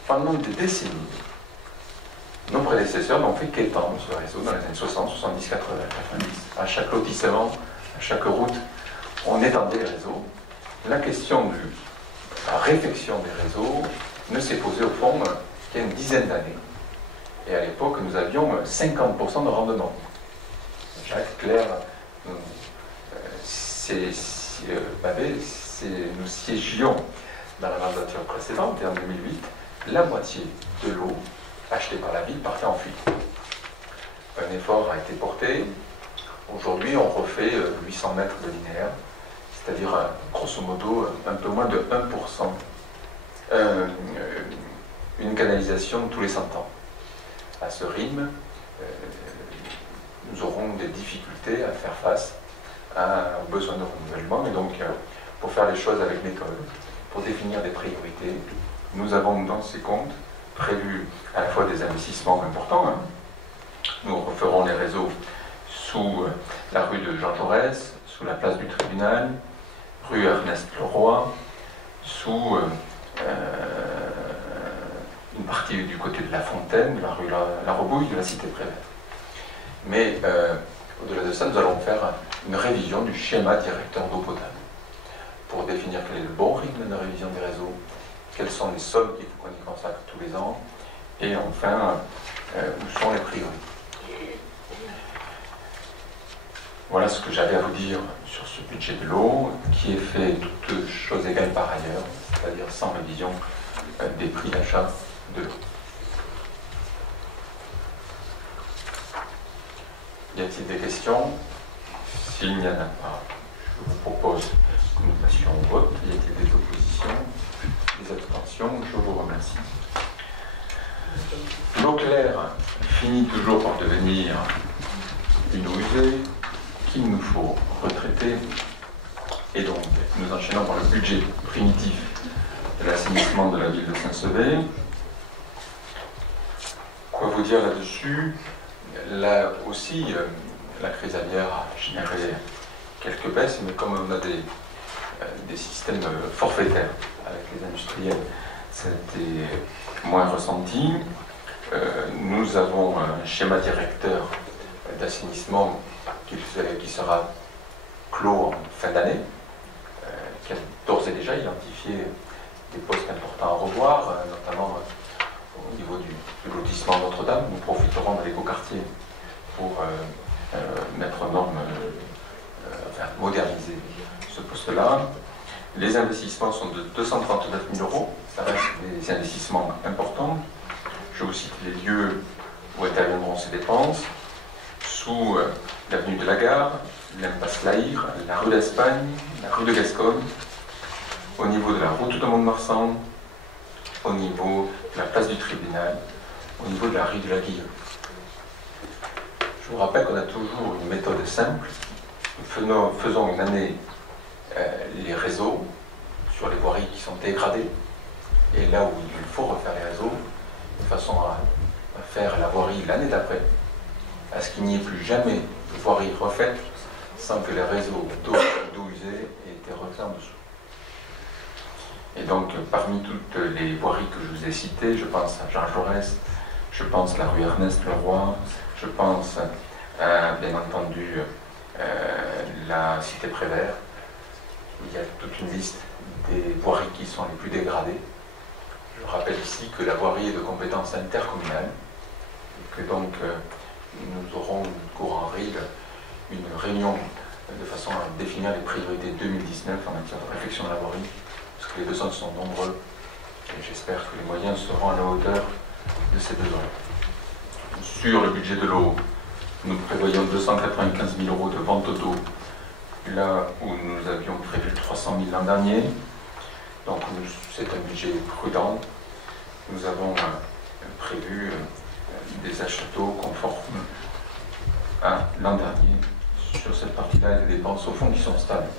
Pendant des décennies, nos prédécesseurs n'ont fait qu'étendre ce réseau dans les années 60, 70, 80, 90. À chaque lotissement, à chaque route, on étendait les réseaux. La question de la réfection des réseaux ne s'est posée au fond qu'il y a une dizaine d'années. Et à l'époque, nous avions 50% de rendement. Jacques Clair, nous siégions dans la mandature précédente, et en 2008, la moitié de l'eau achetée par la ville partait en fuite. Un effort a été porté. Aujourd'hui, on refait 800 mètres de linéaire, c'est-à-dire grosso modo un peu moins de 1%, une canalisation tous les 100 ans. À ce rythme, nous aurons des difficultés à faire face aux besoins de renouvellement. Et donc, pour faire les choses avec méthode, pour définir des priorités, nous avons dans ces comptes prévu à la fois des investissements importants. Nous referons les réseaux sous la rue de Jean Jaurès, sous la place du Tribunal, rue Ernest Leroy, sous une partie du côté de la Fontaine, de la rue La Rebouille, de la Cité Prévert. Mais au-delà de ça, nous allons faire une révision du schéma directeur d'eau potable pour définir quel est le bon rythme de révision des réseaux, quelles sont les sommes qu'il faut qu'on y consacre tous les ans, et enfin, où sont les priorités. Voilà ce que j'avais à vous dire sur ce budget de l'eau, qui est fait toutes choses égales par ailleurs, c'est-à-dire sans révision des prix d'achat de l'eau. Y a-t-il des questions? S'il n'y en a pas, je vous propose que nous passions au vote. Y a-t-il des oppositions, des abstentions? Je vous remercie. L'eau claire finit toujours par devenir une eau usée qu'il nous faut retraiter. Et donc, nous enchaînons par le budget primitif de l'assainissement de la ville de Saint-Sevé. Quoi vous dire là-dessus? Là aussi, la crise aviaire a généré quelques baisses, mais comme on a des systèmes forfaitaires avec les industriels, c'était moins ressenti. Nous avons un schéma directeur d'assainissement qui sera clos en fin d'année, qui a d'ores et déjà identifié des postes importants à revoir, notamment au niveau du lotissement Notre-Dame. Nous profiterons de l'écoquartier pour mettre en norme, moderniser ce poste-là. Les investissements sont de 239 000 €. Ça reste des investissements importants. Je vous cite les lieux où interviendront ces dépenses. Sous l'avenue de la Gare, l'impasse Lahire, la rue d'Espagne, la rue de Gascogne, au niveau de la route de Mont-de-Marsan, au niveau de la place du Tribunal, au niveau de la rue de la Guillaume. Je vous rappelle qu'on a toujours une méthode simple. Nous faisons une année les réseaux sur les voiries qui sont dégradées, et là où il faut refaire les réseaux, de façon à faire la voirie l'année d'après, à ce qu'il n'y ait plus jamais de voirie refaite sans que les réseaux d'eau usée aient été refaits en dessous. Et donc, parmi toutes les voiries que je vous ai citées, je pense à Jean Jaurès, je pense à la rue Ernest Leroy, je pense à, bien entendu, la Cité Prévert. Il y a toute une liste des voiries qui sont les plus dégradées. Je rappelle ici que la voirie est de compétence intercommunale et que donc nous aurons courant avril une réunion de façon à définir les priorités 2019 en matière de réflexion de la voirie, parce que les besoins sont nombreux et j'espère que les moyens seront à la hauteur de ces besoins. Sur le budget de l'eau, nous prévoyons 295 000 € de vente d'eau, là où nous avions prévu 300 000 l'an dernier. Donc c'est un budget prudent. nous avons prévu des achats d'eau conformes à l'an dernier. Sur cette partie-là, il y a des dépenses au fond qui sont stables.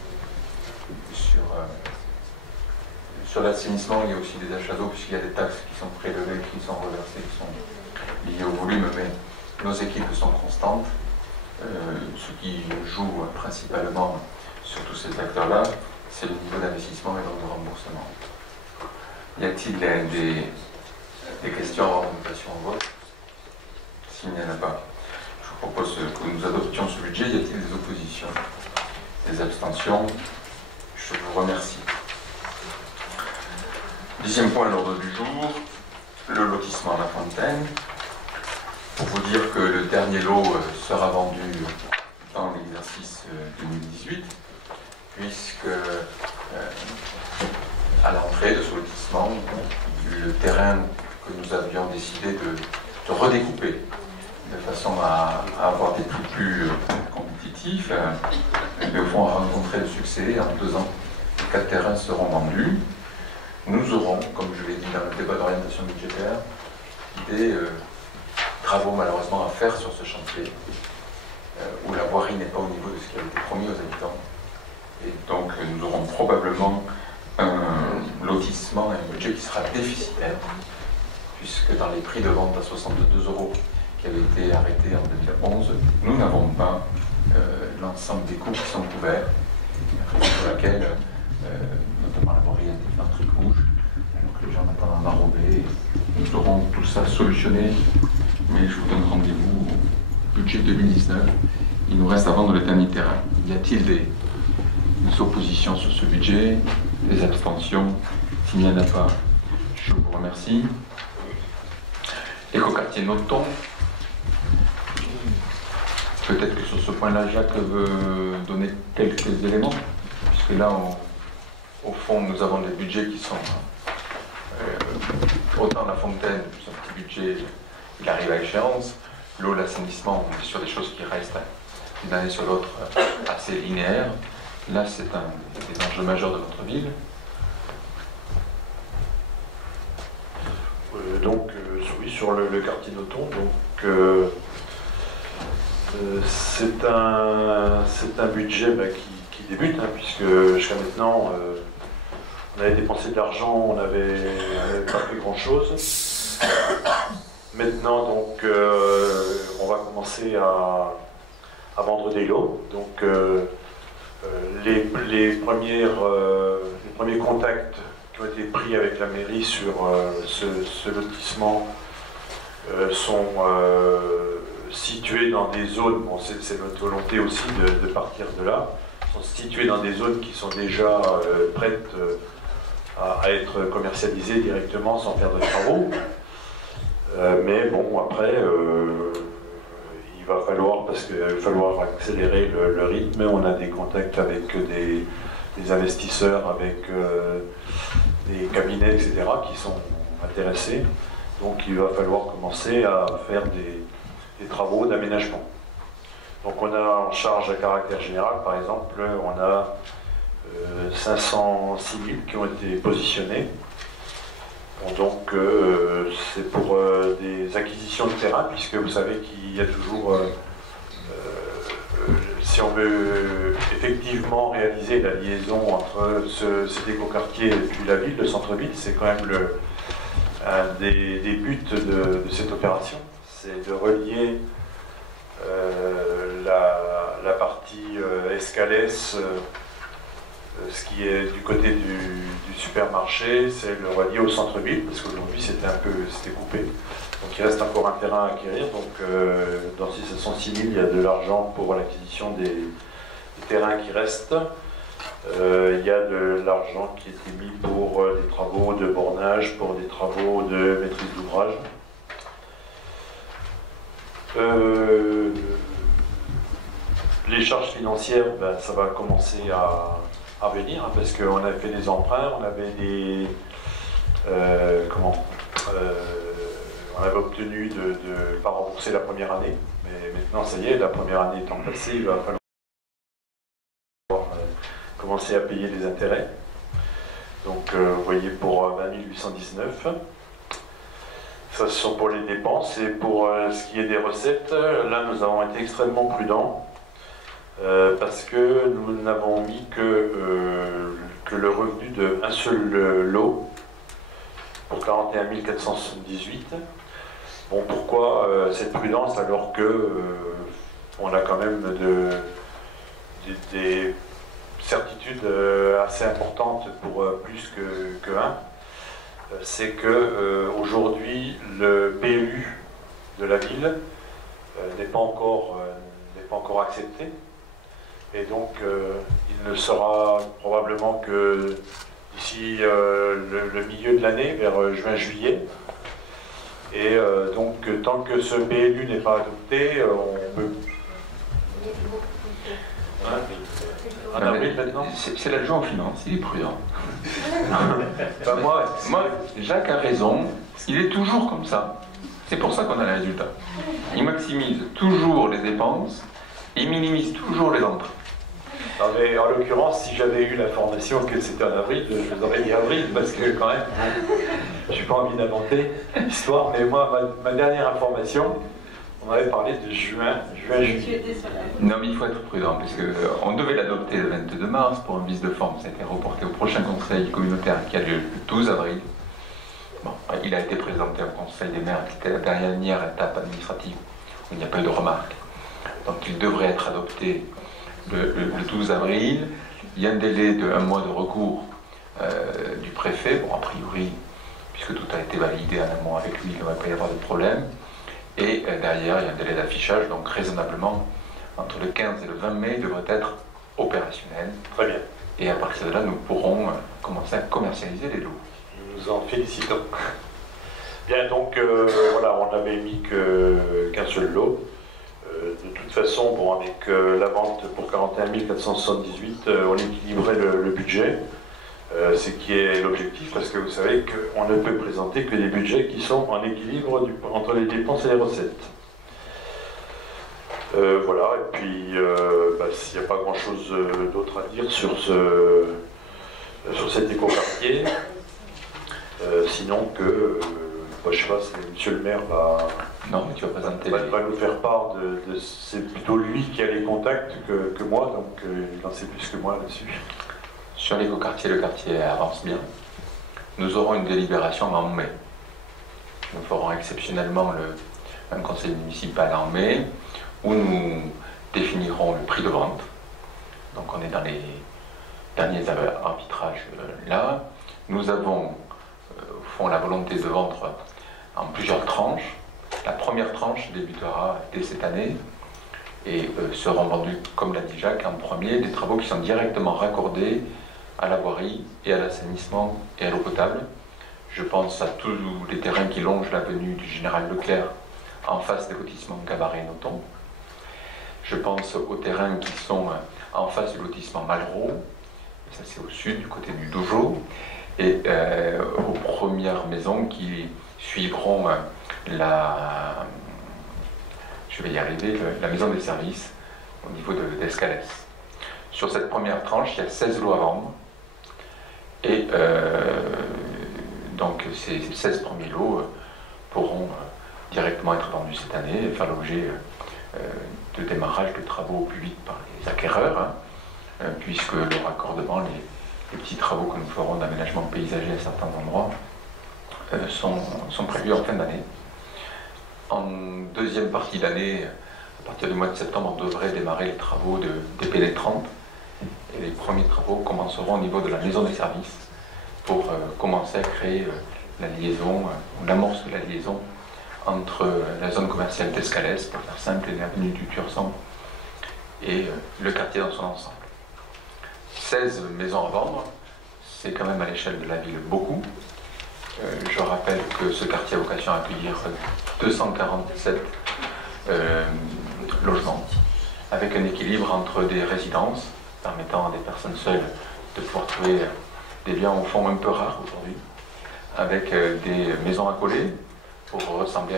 Sur l'assainissement, il y a aussi des achats d'eau, puisqu'il y a des taxes qui sont prélevées, qui sont reversées, qui sont liées au volume, mais nos équipes sont constantes. Ce qui joue principalement sur tous ces acteurs-là, c'est le niveau d'investissement et donc de remboursement. Y a-t-il des questions en orientation au vote? S'il n'y en a pas, je vous propose que nous adoptions ce budget. Y a-t-il des oppositions? Des abstentions? Je vous remercie. 10e point à l'ordre du jour, le lotissement à La Fontaine. Pour vous dire que le dernier lot sera vendu dans l'exercice 2018, puisque à l'entrée de ce lotissement, le terrain que nous avions décidé de redécouper de façon à avoir des prix plus compétitifs, mais au fond a rencontré le succès. En 2 ans, 4 terrains seront vendus. Nous aurons, comme je l'ai dit dans le débat d'orientation budgétaire, des travaux malheureusement à faire sur ce chantier, où la voirie n'est pas au niveau de ce qui a été promis aux habitants. Et donc nous aurons probablement un lotissement et un budget qui sera déficitaire, puisque dans les prix de vente à 62 € qui avaient été arrêtés en 2011, nous n'avons pas l'ensemble des coûts qui sont couverts, pour laquelle notamment la voirie intelligente rouge, donc les gens attendent en enrobé. Nous aurons tout ça solutionné, mais je vous donne rendez-vous au budget 2019. Il nous reste à vendre le dernier terrain. Y a-t-il des oppositions sur ce budget? Des abstentions? S'il n'y en a pas, je vous remercie. Écoquartier Noton. Peut-être que sur ce point-là, Jacques veut donner quelques éléments, puisque là, au fond, nous avons des budgets qui sont autant La Fontaine, son petit budget, il arrive à échéance. L'eau, l'assainissement, on est sur des choses qui restent d'une année sur l'autre assez linéaires. Là, c'est un des enjeux majeurs de notre ville. Donc, oui, sur le quartier Noton, donc c'est un budget qui débute, hein, puisque jusqu'à maintenant, on avait dépensé de l'argent, on n'avait pas fait grand-chose. Maintenant, donc, on va commencer à vendre des lots. Donc, les premiers contacts qui ont été pris avec la mairie sur ce lotissement sont situés dans des zones, bon, c'est notre volonté aussi de partir de là, sont situés dans des zones qui sont déjà prêtes à être commercialisées directement sans faire de travaux. Mais bon, après, il va falloir, parce qu'il va falloir accélérer le rythme. On a des contacts avec des investisseurs, avec des cabinets, etc., qui sont intéressés. Donc il va falloir commencer à faire des travaux d'aménagement. Donc on a en charge à caractère général, par exemple, on a 506 000 qui ont été positionnés. Bon, donc c'est pour des acquisitions de terrain, puisque vous savez qu'il y a toujours, si on veut effectivement réaliser la liaison entre cet écoquartier et puis la ville, le centre-ville, c'est quand même un des buts de cette opération, c'est de relier la partie Escalès, ce qui est du côté du supermarché, c'est le relier au centre-ville, parce qu'aujourd'hui c'était coupé. Donc il reste encore un terrain à acquérir. Donc dans ces 706 000, il y a de l'argent pour l'acquisition des terrains qui restent. Il y a de l'argent qui a été mis pour des travaux de bornage, pour des travaux de maîtrise d'ouvrage. Les charges financières, ça va commencer à venir, hein, parce qu'on avait fait des emprunts, on avait on avait obtenu de ne pas rembourser la première année, mais maintenant ça y est, la première année étant passée, il va falloir commencer à payer des intérêts. Donc vous voyez pour 20 819. Ça, ce sont pour les dépenses. Et pour ce qui est des recettes, là, nous avons été extrêmement prudents parce que nous n'avons mis que le revenu d'un seul lot pour 41 478. Bon, pourquoi cette prudence alors que on a quand même des certitudes assez importantes pour plus que un? C'est que aujourd'hui le PLU de la ville n'est pas encore accepté, et donc il ne sera probablement que d'ici le milieu de l'année, vers juin-juillet. Et donc tant que ce PLU n'est pas adopté, on peut... En avril maintenant. C'est l'adjoint aux finances, il est prudent. Ben moi, Jacques a raison, il est toujours comme ça. C'est pour ça qu'on a les résultats. Il maximise toujours les dépenses, il minimise toujours les entrées. non, mais en l'occurrence, si j'avais eu l'information que c'était en avril, je vous aurais dit avril, parce que quand même, je n'ai pas envie d'inventer l'histoire, mais moi, ma dernière information, on avait parlé de juin-juillet. Non, mais il faut être prudent, parce qu'on devait l'adopter le 22 mars pour un vice de forme. Ça a été reporté au prochain conseil communautaire qui a lieu le 12 avril. Bon, il a été présenté au conseil des maires, qui était la dernière étape administrative, où il n'y a pas eu de remarques. Donc il devrait être adopté le 12 avril. Il y a un délai de 1 mois de recours du préfet. Bon, a priori, puisque tout a été validé en amont avec lui, il ne devrait pas y avoir de problème. Et derrière, il y a un délai d'affichage, donc raisonnablement, entre le 15 et le 20 mai, il devrait être opérationnel. Très bien. Et à partir de là, nous pourrons commencer à commercialiser les lots. Nous nous en félicitons. Bien, donc voilà, on n'avait mis qu'un seul lot. De toute façon, bon, avec la vente pour 41 478, on équilibrait le budget. Ce qui est l'objectif, parce que vous savez qu'on ne peut présenter que des budgets qui sont en équilibre entre les dépenses et les recettes. Voilà, et puis s'il n'y a pas grand-chose d'autre à dire sur cet écoquartier, sinon que, je sais pas, monsieur le maire Non, mais tu vas présenter. Va nous faire part de c'est plutôt lui qui a les contacts que moi, donc il en sait plus que moi là-dessus. Sur l'écoquartier, le quartier avance bien. Nous aurons une délibération en mai. Nous ferons exceptionnellement un conseil municipal en mai, où nous définirons le prix de vente. Donc on est dans les derniers arbitrages là. Nous avons au fond la volonté de vendre en plusieurs tranches. La première tranche débutera dès cette année et seront vendus, comme l'a dit Jacques, en premier, des travaux qui sont directement raccordés à la voirie et à l'assainissement et à l'eau potable. Je pense à tous les terrains qui longent l'avenue du Général Leclerc en face des lotissements Cabaret-Nothomb. Je pense aux terrains qui sont en face du lotissement Malraux, ça c'est au sud, du côté du Dojo, et aux premières maisons qui suivront la maison des services au niveau d'Escalès. Sur cette première tranche, il y a 16 lots à vendre. Et donc ces 16 premiers lots pourront directement être vendus cette année et faire l'objet de démarrage de travaux au plus vite par les acquéreurs, puisque le raccordement, les petits travaux que nous ferons d'aménagement paysager à certains endroits sont prévus en fin d'année. En deuxième partie d'année, à partir du mois de septembre, on devrait démarrer les travaux des PD30. Et les premiers travaux commenceront au niveau de la maison des services pour commencer à créer la liaison, ou l'amorce de la liaison entre la zone commerciale d'Escalès, pour faire simple, et l'avenue du Tursan, et le quartier dans son ensemble. 16 maisons à vendre, c'est quand même à l'échelle de la ville beaucoup. Je rappelle que ce quartier a vocation à accueillir 247 logements, avec un équilibre entre des résidences, permettant à des personnes seules de pouvoir trouver des biens au fond un peu rares aujourd'hui, avec des maisons accolées pour ressembler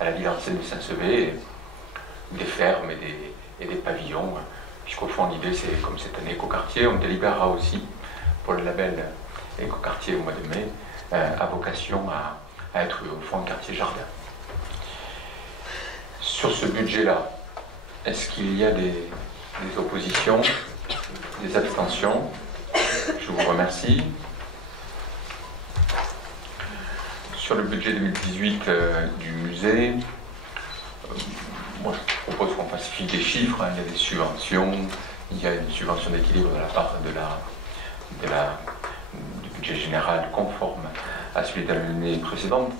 à la ville ancienne de Saint-Sevé, des fermes et des pavillons, puisqu'au fond l'idée c'est, comme cette année écoquartier, on délibérera aussi pour le label écoquartier au mois de mai, à vocation à à être au fond un quartier jardin. Sur ce budget-là, est-ce qu'il y a des oppositions, des abstentions? Je vous remercie. Sur le budget 2018 du musée, moi je propose qu'on falsifie des chiffres, hein. Il y a des subventions, il y a une subvention d'équilibre de la part du budget général conforme à celui de l'année précédente.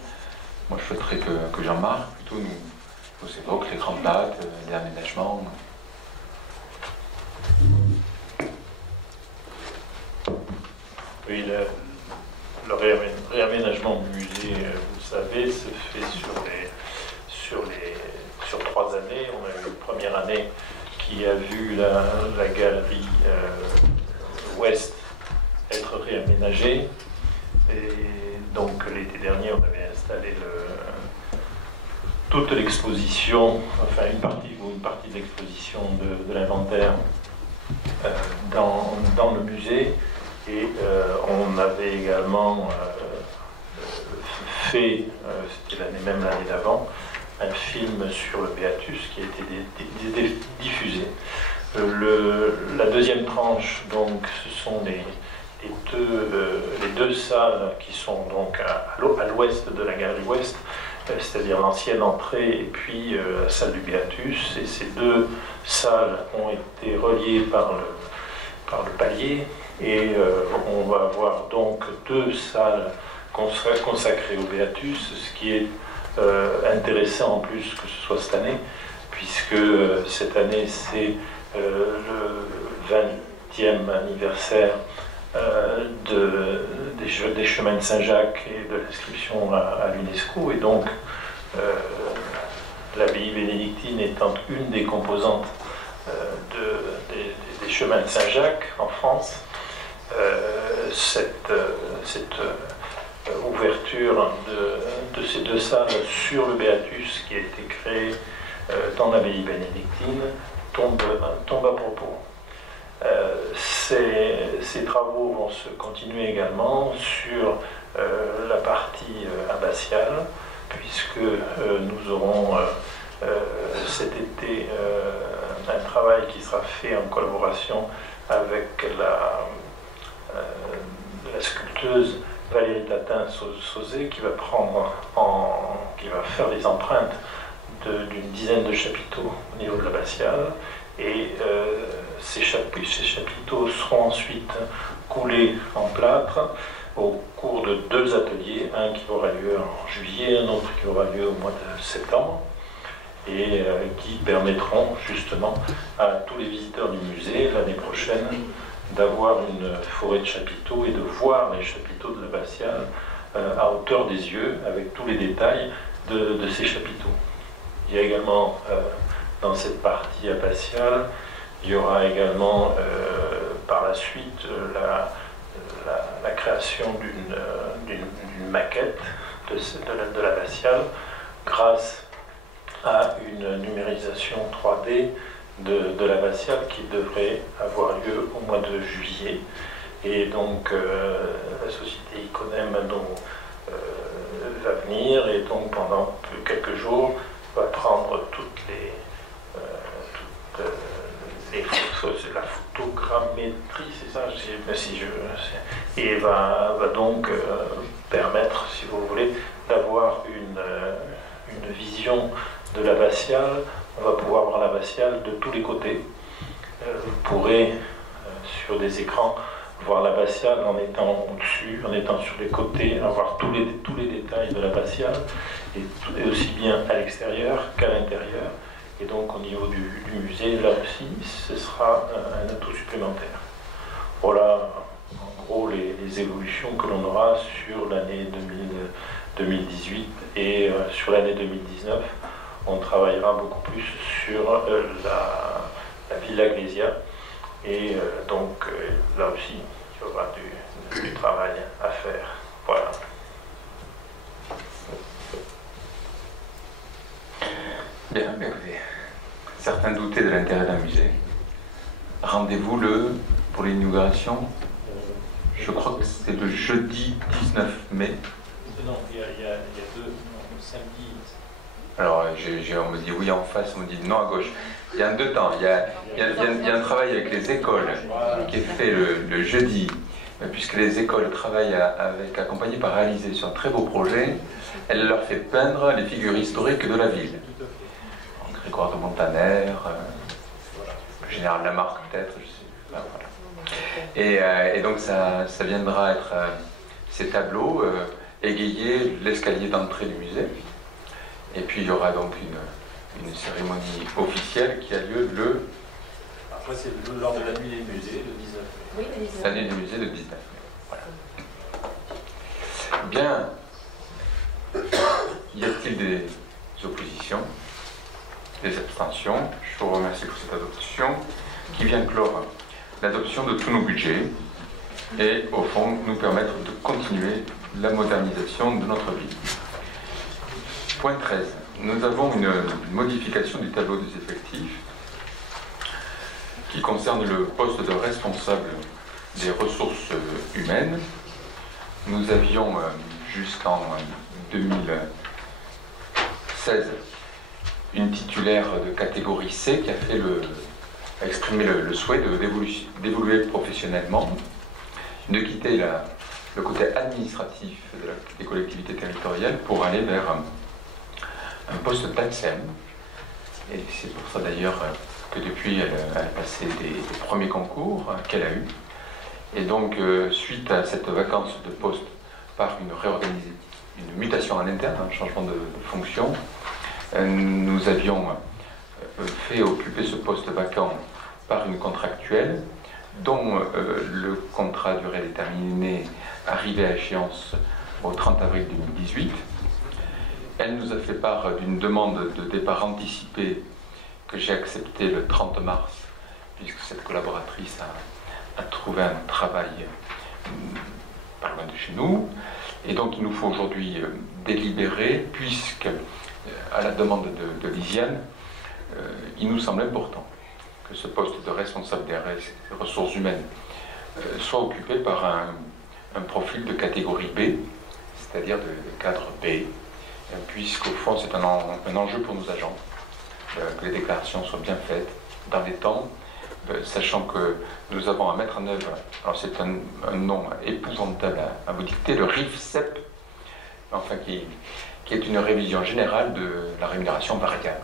Moi je souhaiterais que Jean-Marc plutôt nous évoque les grandes dates, les aménagements. Oui, le réaménagement du musée, vous le savez, se fait sur 3 années. On a eu une première année qui a vu la galerie ouest être réaménagée. Et donc l'été dernier, on avait installé toute l'exposition, enfin une partie de l'exposition de l'inventaire dans le musée. Et on avait également fait, c'était l'année d'avant, un film sur le Béatus qui a été diffusé. La deuxième tranche, donc, ce sont les deux salles qui sont donc à l'ouest de la galerie ouest, c'est-à-dire l'ancienne entrée et puis la salle du Béatus. Et ces deux salles ont été reliées par le palier. Et on va avoir donc 2 salles consacrées au Béatus, ce qui est intéressant en plus que ce soit cette année, puisque cette année c'est le 20e anniversaire des chemins de Saint-Jacques et de l'inscription à l'UNESCO, et donc l'abbaye bénédictine étant une des composantes des chemins de Saint-Jacques en France. Cette ouverture de ces 2 salles sur le Béatus qui a été créée dans l'abbaye bénédictine tombe à propos. Ces travaux vont se continuer également sur la partie abbatiale, puisque nous aurons cet été un travail qui sera fait en collaboration avec la sculpteuse Valérie Tatin-Sauzé, qui va faire les empreintes d'une dizaine de chapiteaux au niveau de l'abbatiale, et ces chapiteaux seront ensuite coulés en plâtre au cours de 2 ateliers, un qui aura lieu en juillet, un autre qui aura lieu au mois de septembre, et qui permettront justement à tous les visiteurs du musée l'année prochaine d'avoir une forêt de chapiteaux et de voir les chapiteaux de l'abbatiale à hauteur des yeux, avec tous les détails de ces chapiteaux. Il y a également, dans cette partie abbatiale, il y aura également par la suite la création d'une maquette de l'abbatiale grâce à une numérisation 3D de l'abbatiale qui devrait avoir lieu au mois de juillet. Et donc la société Iconem va venir, et donc pendant quelques jours va prendre toutes les photos, c'est la photogrammétrie, c'est ça, et va donc permettre, si vous voulez, d'avoir une vision de l'abbatiale. On va pouvoir voir l'abbatiale de tous les côtés. Vous pourrez, sur des écrans, voir l'abbatiale en étant au-dessus, en étant sur les côtés, avoir tous les détails de l'abbatiale, et aussi bien à l'extérieur qu'à l'intérieur. Et donc au niveau du musée, là aussi, ce sera un atout supplémentaire. Voilà en gros les évolutions que l'on aura sur l'année 2018, et sur l'année 2019. On travaillera beaucoup plus sur la Villa Glésia, et donc là aussi il y aura du travail à faire. Voilà. Bien, mais écoutez, certains doutaient de l'intérêt d'un musée. Rendez-vous pour l'inauguration, je crois que c'est le jeudi 19 mai. Non, il y a samedi. Alors, on me dit oui en face, on me dit non à gauche. Il y a deux temps. Il y a un travail avec les écoles qui est fait le jeudi, puisque les écoles travaillent accompagnées par Alizé sur un très beau projet. Elle leur fait peindre les figures historiques de la ville. Donc, Grégoire de Montaner, le général Lamarck peut-être, je sais pas. Voilà. Et donc ça viendra être ces tableaux égayer l'escalier d'entrée du musée. Et puis il y aura donc une cérémonie officielle qui a lieu le... Après c'est lors de la nuit des musées, le 19 mai. Oui, le 19 mai. La nuit du musée, le 19 mai. Voilà. Bien. Y a-t-il des oppositions, des abstentions? Je vous remercie pour cette adoption qui vient clore l'adoption de tous nos budgets et, au fond, nous permettre de continuer la modernisation de notre ville. Point 13. Nous avons une modification du tableau des effectifs qui concerne le poste de responsable des ressources humaines. Nous avions jusqu'en 2016 une titulaire de catégorie C qui a exprimé le souhait d'évoluer professionnellement, de quitter le côté administratif des collectivités territoriales pour aller vers un poste d'ATSEM. Et c'est pour ça d'ailleurs que depuis elle a passé des premiers concours qu'elle a eus. Et donc suite à cette vacance de poste par une mutation en interne, un changement de fonction, nous avions fait occuper ce poste vacant par une contractuelle dont le contrat à durée déterminée arrivait à échéance au 30 avril 2018. Elle nous a fait part d'une demande de départ anticipé que j'ai accepté le 30 mars, puisque cette collaboratrice a trouvé un travail pas loin de chez nous. Et donc il nous faut aujourd'hui délibérer, puisque, à la demande de Lisiane, il nous semble important que ce poste de responsable des ressources humaines soit occupé par un profil de catégorie B, c'est-à-dire de cadre B, puisqu'au fond c'est un enjeu pour nos agents, que les déclarations soient bien faites, dans les temps, sachant que nous avons à mettre en œuvre, alors c'est un nom épouvantable à vous dicter, le RIFSEP, enfin qui est une révision générale de la rémunération variable.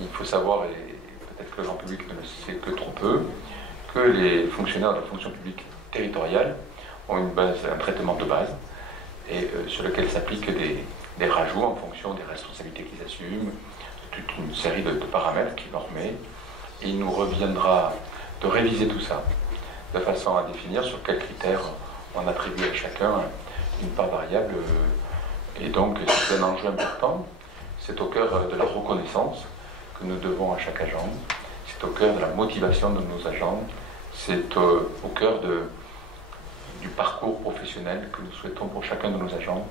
Il faut savoir, et peut-être que le grand public ne le sait que trop peu, que les fonctionnaires de la fonction publique territoriale ont un traitement de base, et sur lequel s'appliquent des rajouts en fonction des responsabilités qu'ils assument, toute une série de paramètres qui leur met. Et il nous reviendra de réviser tout ça, de façon à définir sur quels critères on attribue à chacun une part variable. Et donc c'est un enjeu important, c'est au cœur de la reconnaissance que nous devons à chaque agent, c'est au cœur de la motivation de nos agents, c'est au cœur du parcours professionnel que nous souhaitons pour chacun de nos agents,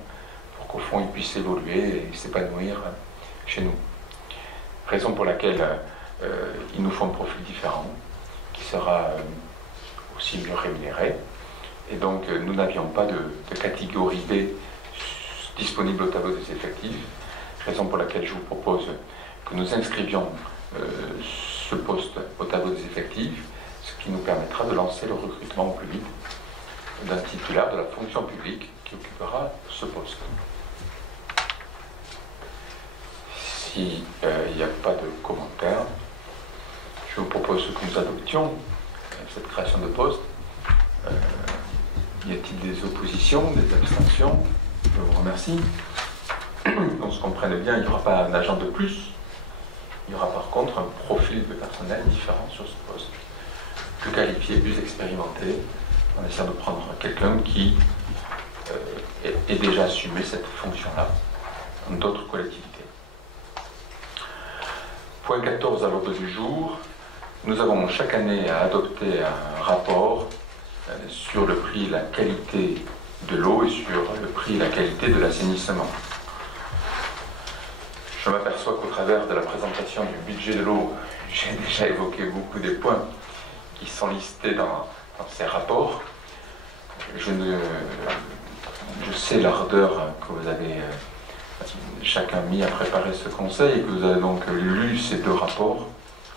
pour qu'au fond ils puissent évoluer et s'épanouir chez nous. Raison pour laquelle il nous faut un profil différent, qui sera aussi mieux rémunéré. Et donc nous n'avions pas de catégorie B disponible au tableau des effectifs, raison pour laquelle je vous propose que nous inscrivions ce poste au tableau des effectifs, ce qui nous permettra de lancer le recrutement au plus vite d'un titulaire de la fonction publique qui occupera ce poste. S'il n'y a pas de commentaires, je vous propose que nous adoptions cette création de poste. Y a-t-il des oppositions, des abstentions? Je vous remercie. On se comprenne bien, il n'y aura pas un agent de plus. Il y aura par contre un profil de personnel différent sur ce poste, plus qualifié, plus expérimenté, en essayant de prendre quelqu'un qui ait déjà assumé cette fonction-là dans d'autres collectivités. Point 14 à l'ordre du jour. Nous avons chaque année à adopter un rapport sur le prix et la qualité de l'eau et sur le prix et la qualité de l'assainissement. Je m'aperçois qu'au travers de la présentation du budget de l'eau, j'ai déjà évoqué beaucoup des points qui sont listés dans ces rapports. Je sais l'ardeur que vous avez chacun mis à préparer ce conseil et que vous avez donc lu ces 2 rapports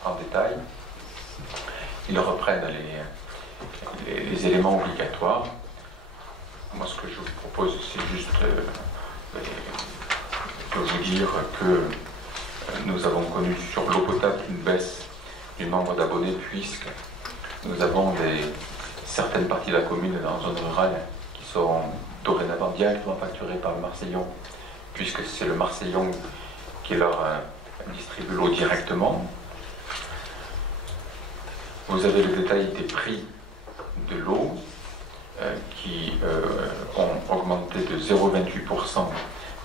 en détail. Ils reprennent les éléments obligatoires. Moi, ce que je vous propose, c'est juste de vous dire que nous avons connu sur l'eau potable une baisse du nombre d'abonnés puisque nous avons certaines parties de la commune en zone rurale qui sont dorénavant directement facturées par le Marseillon, puisque c'est le Marseillon qui leur distribue l'eau directement. Vous avez le détail des prix de l'eau qui ont augmenté de 0,28%,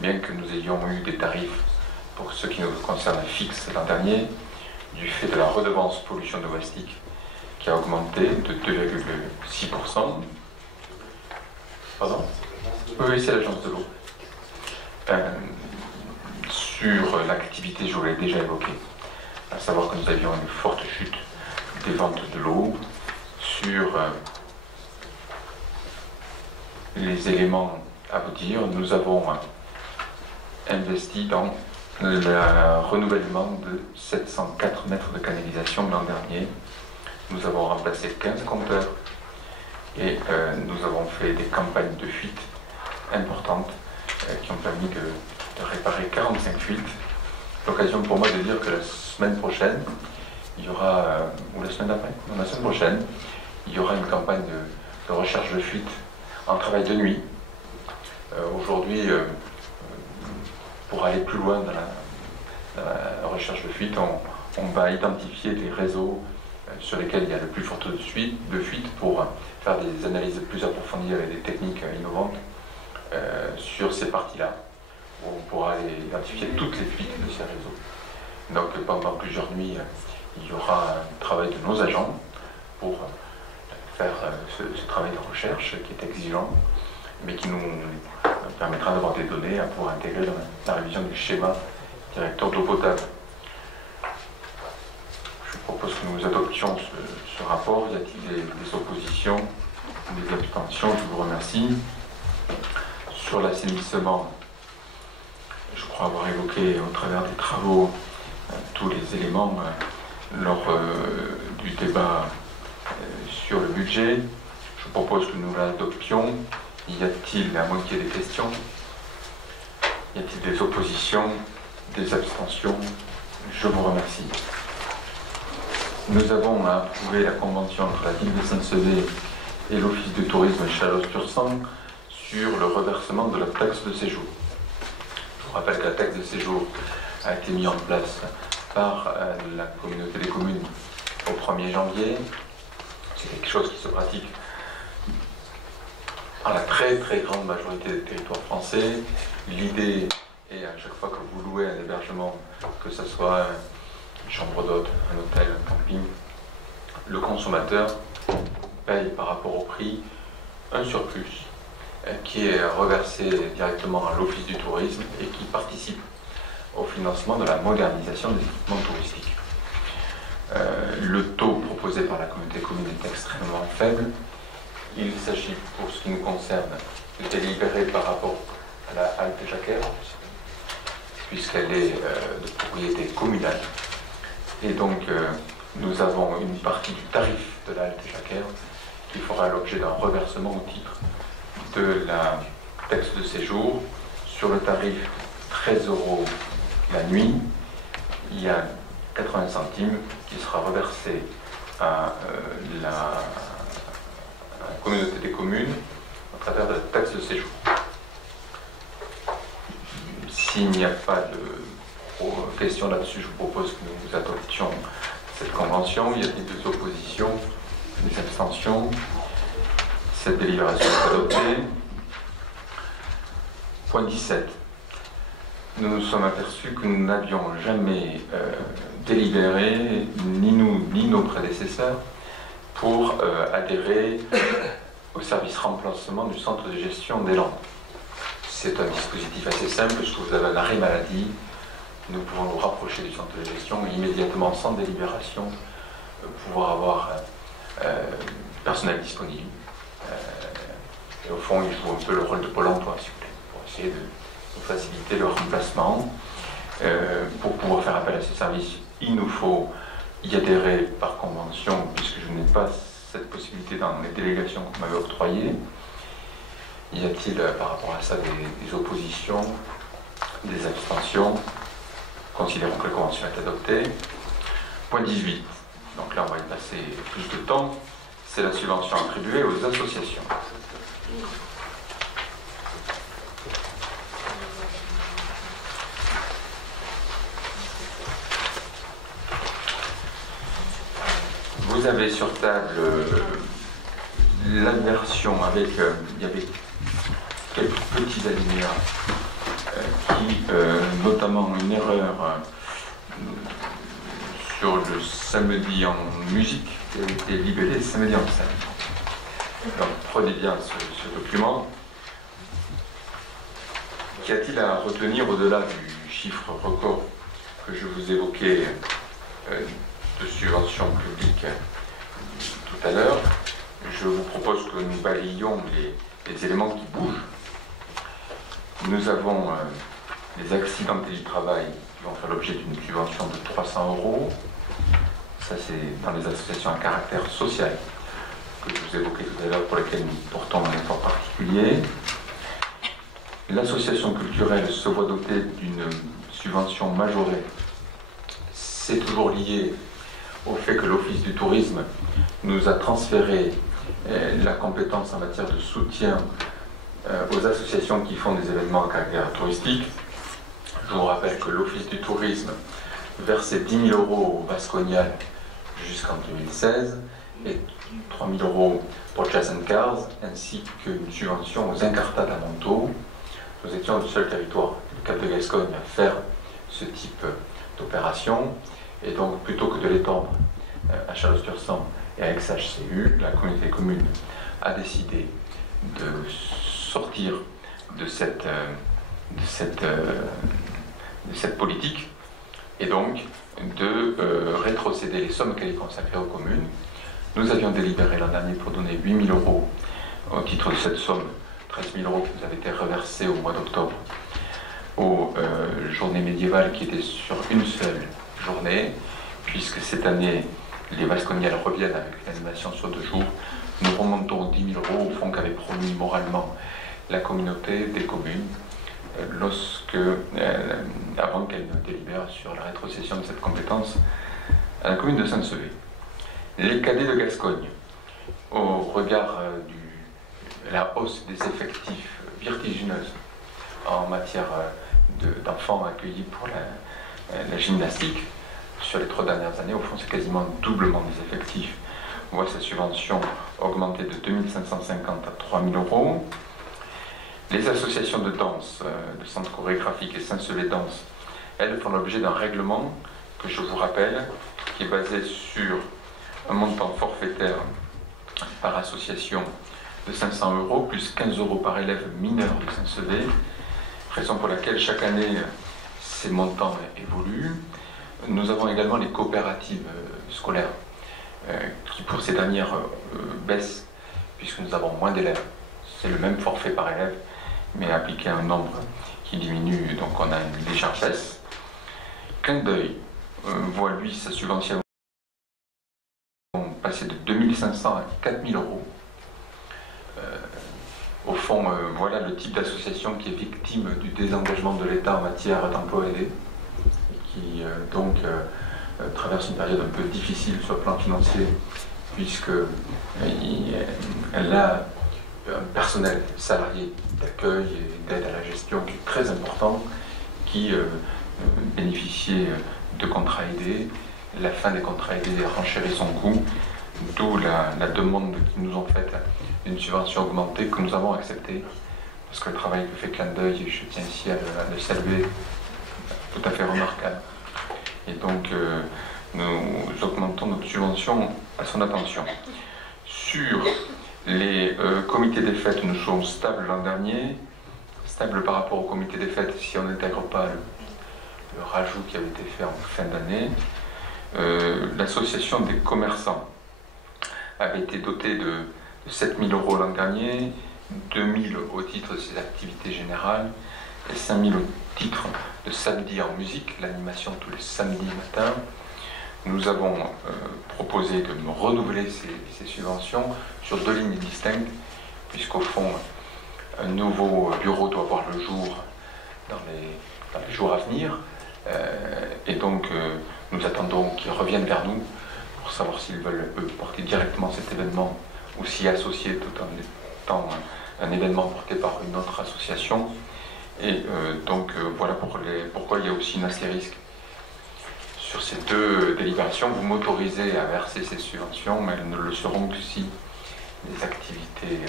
bien que nous ayons eu des tarifs, pour ce qui nous concerne, fixes l'an dernier, du fait de la redevance pollution domestique qui a augmenté de 2,6%. Pardon ? Oui, c'est l'agence de l'eau. Sur l'activité, je vous l'ai déjà évoqué, à savoir que nous avions une forte chute des ventes de l'eau. Sur les éléments à vous dire, nous avons investi dans le renouvellement de 704 mètres de canalisation l'an dernier. Nous avons remplacé 15 compteurs et nous avons fait des campagnes de fuite importantes qui ont permis de réparer 45 fuites. L'occasion pour moi de dire que la semaine prochaine, il y aura, ou la semaine d'après, non, la semaine prochaine, il y aura une campagne de recherche de fuite en travail de nuit. Aujourd'hui, pour aller plus loin dans la recherche de fuite, on va identifier des réseaux sur lesquels il y a le plus forte de fuite pour faire des analyses plus approfondies avec des techniques innovantes sur ces parties-là, où on pourra identifier toutes les fuites de ces réseaux. Donc pendant plusieurs nuits, il y aura un travail de nos agents pour faire ce travail de recherche qui est exigeant, mais qui nous permettra d'avoir des données à pouvoir intégrer dans la révision du schéma directeur d'eau potable. Je propose que nous adoptions ce rapport. Y a-t-il des oppositions, des abstentions? Je vous remercie. Sur l'assainissement, je crois avoir évoqué au travers des travaux tous les éléments lors du débat sur le budget. Je propose que nous l'adoptions. Y a-t-il, à moins qu'il y ait des questions, y a-t-il des oppositions, des abstentions? Je vous remercie. Nous avons approuvé la convention entre la ville de Saint-Sevé et l'Office de tourisme Chalosse-Tursan sur le reversement de la taxe de séjour. Je vous rappelle que la taxe de séjour a été mise en place par la communauté des communes au 1er janvier. C'est quelque chose qui se pratique à la très très grande majorité des territoires français. L'idée est à chaque fois que vous louez un hébergement, que ce soit une chambre d'hôte, un hôtel, un camping, le consommateur paye par rapport au prix un surplus qui est reversé directement à l'Office du tourisme et qui participe au financement de la modernisation des équipements touristiques. Le taux proposé par la communauté commune est extrêmement faible. Il s'agit, pour ce qui nous concerne, de délibérer par rapport à la halte Jacquer, puisqu'elle est de propriété communale. Et donc, nous avons une partie du tarif de la halte Jacquer qui fera l'objet d'un reversement au titre de la taxe de séjour. Sur le tarif 13 € la nuit, il y a 80 centimes qui sera reversé à la communauté des communes à travers de la taxe de séjour. S'il n'y a pas de questions là-dessus, je vous propose que nous adoptions cette convention. Y a-t-il des oppositions, des abstentions? Cette délibération est adoptée. Point 17. Nous nous sommes aperçus que nous n'avions jamais délibéré, ni nous, ni nos prédécesseurs, pour adhérer au service remplacement du centre de gestion des Landes. C'est un dispositif assez simple, parce que vous avez un arrêt maladie, nous pouvons nous rapprocher du centre de gestion et immédiatement, sans délibération, pouvoir avoir personnel disponible. Et au fond, il joue un peu le rôle de Pôle emploi, s'il vous plaît, pour essayer pour faciliter le remplacement. Pour pouvoir faire appel à ces services, il nous faut y adhérer par convention, puisque je n'ai pas cette possibilité dans les délégations que vous m'avez octroyées. Y a-t-il par rapport à ça des oppositions, des abstentions? Considérons que la convention est adoptée. Point 18. Donc là, on va y passer plus de temps. C'est la subvention attribuée aux associations. Vous avez sur table l'adversion avec, il y avait quelques petits alinéas qui, notamment une erreur sur le samedi en musique, qui a été libellé samedi en scène. Donc prenez bien ce document. Qu'y a-t-il à retenir au-delà du chiffre record que je vous évoquais de subventions publiques tout à l'heure? Je vous propose que nous balayions les éléments qui bougent. Nous avons les accidentés du travail qui vont faire l'objet d'une subvention de 300 €. Ça, c'est dans les associations à caractère social que je vous évoquais tout à l'heure, pour lesquelles nous portons un effort particulier. L'association culturelle se voit dotée d'une subvention majorée. C'est toujours lié au fait que l'Office du tourisme nous a transféré la compétence en matière de soutien aux associations qui font des événements à caractère touristique. Je vous rappelle que l'Office du tourisme versait 10 000 € au Vasconial jusqu'en 2016 et 3 000 € pour Jazz and Cars, ainsi qu'une subvention aux Incartades à Montaut. Nous étions le seul territoire du Cap de Gascogne à faire ce type d'opération, et donc plutôt que de l'étendre à Chalosse-sur-Sang et à Aix-HCU, la communauté des communes a décidé de sortir de cette politique, et donc de rétrocéder les sommes qu'elle est consacrée aux communes. Nous avions délibéré l'an dernier pour donner 8 000 € au titre de cette somme, 13 000 € qui nous avaient été reversés au mois d'octobre aux journées médiévales qui étaient sur une seule journée, puisque cette année les Vasconiales reviennent avec une animation sur 2 jours. Nous remontons 10 000 € au fond qu'avait promis moralement la communauté des communes avant qu'elle ne délibère sur la rétrocession de cette compétence à la commune de Saint-Sevé. Les cadets de Gascogne, au regard de la hausse des effectifs vertigineuse en matière d'enfants accueillis pour la gymnastique, sur les 3 dernières années, au fond c'est quasiment un doublement des effectifs. On voit sa subvention augmenter de 2 550 à 3 000 €. Les associations de danse, le Centre chorégraphique et Saint-Sevé Danse, elles font l'objet d'un règlement que je vous rappelle, qui est basé sur un montant forfaitaire par association de 500 € plus 15 € par élève mineur de Saint-Sevé, raison pour laquelle chaque année ces montants évoluent. Nous avons également les coopératives scolaires qui pour ces dernières baissent puisque nous avons moins d'élèves. C'est le même forfait par élève mais appliqué à un nombre qui diminue, donc on a une légère baisse. Clin d'œil voit lui sa subvention passer de 2 500 à 4 000 €. Au fond, voilà le type d'association qui est victime du désengagement de l'État en matière d'emploi aidé, et qui donc traverse une période un peu difficile sur le plan financier, puisqu'elle a un personnel salarié d'accueil et d'aide à la gestion qui est très important, qui bénéficiait de contrats aidés. La fin des contrats aidés renchérit son coût, d'où la demande qu'ils nous ont faite d'une subvention augmentée que nous avons acceptée, parce que le travail que fait Clin d'œil, je tiens ici à le saluer, tout à fait remarquable. Et donc nous augmentons notre subvention à son attention. Sur les comités des fêtes, nous sommes stables l'an dernier, stables par rapport au comité des fêtes si on n'intègre pas le rajout qui avait été fait en fin d'année. L'association des commerçants avait été dotée de 7 000 € l'an dernier, 2 000 au titre de ses activités générales les 5000 au titre de samedi en musique, l'animation tous les samedis matins. Nous avons proposé de renouveler ces subventions sur 2 lignes distinctes, puisqu'au fond, un nouveau bureau doit voir le jour dans les jours à venir. Et donc, nous attendons qu'ils reviennent vers nous pour savoir s'ils veulent, eux, porter directement cet événement ou s'y associer tout en étant un événement porté par une autre association. Et donc, voilà pourquoi il y a aussi une astérisque sur ces 2 délibérations. Vous m'autorisez à verser ces subventions, mais elles ne le seront que si les activités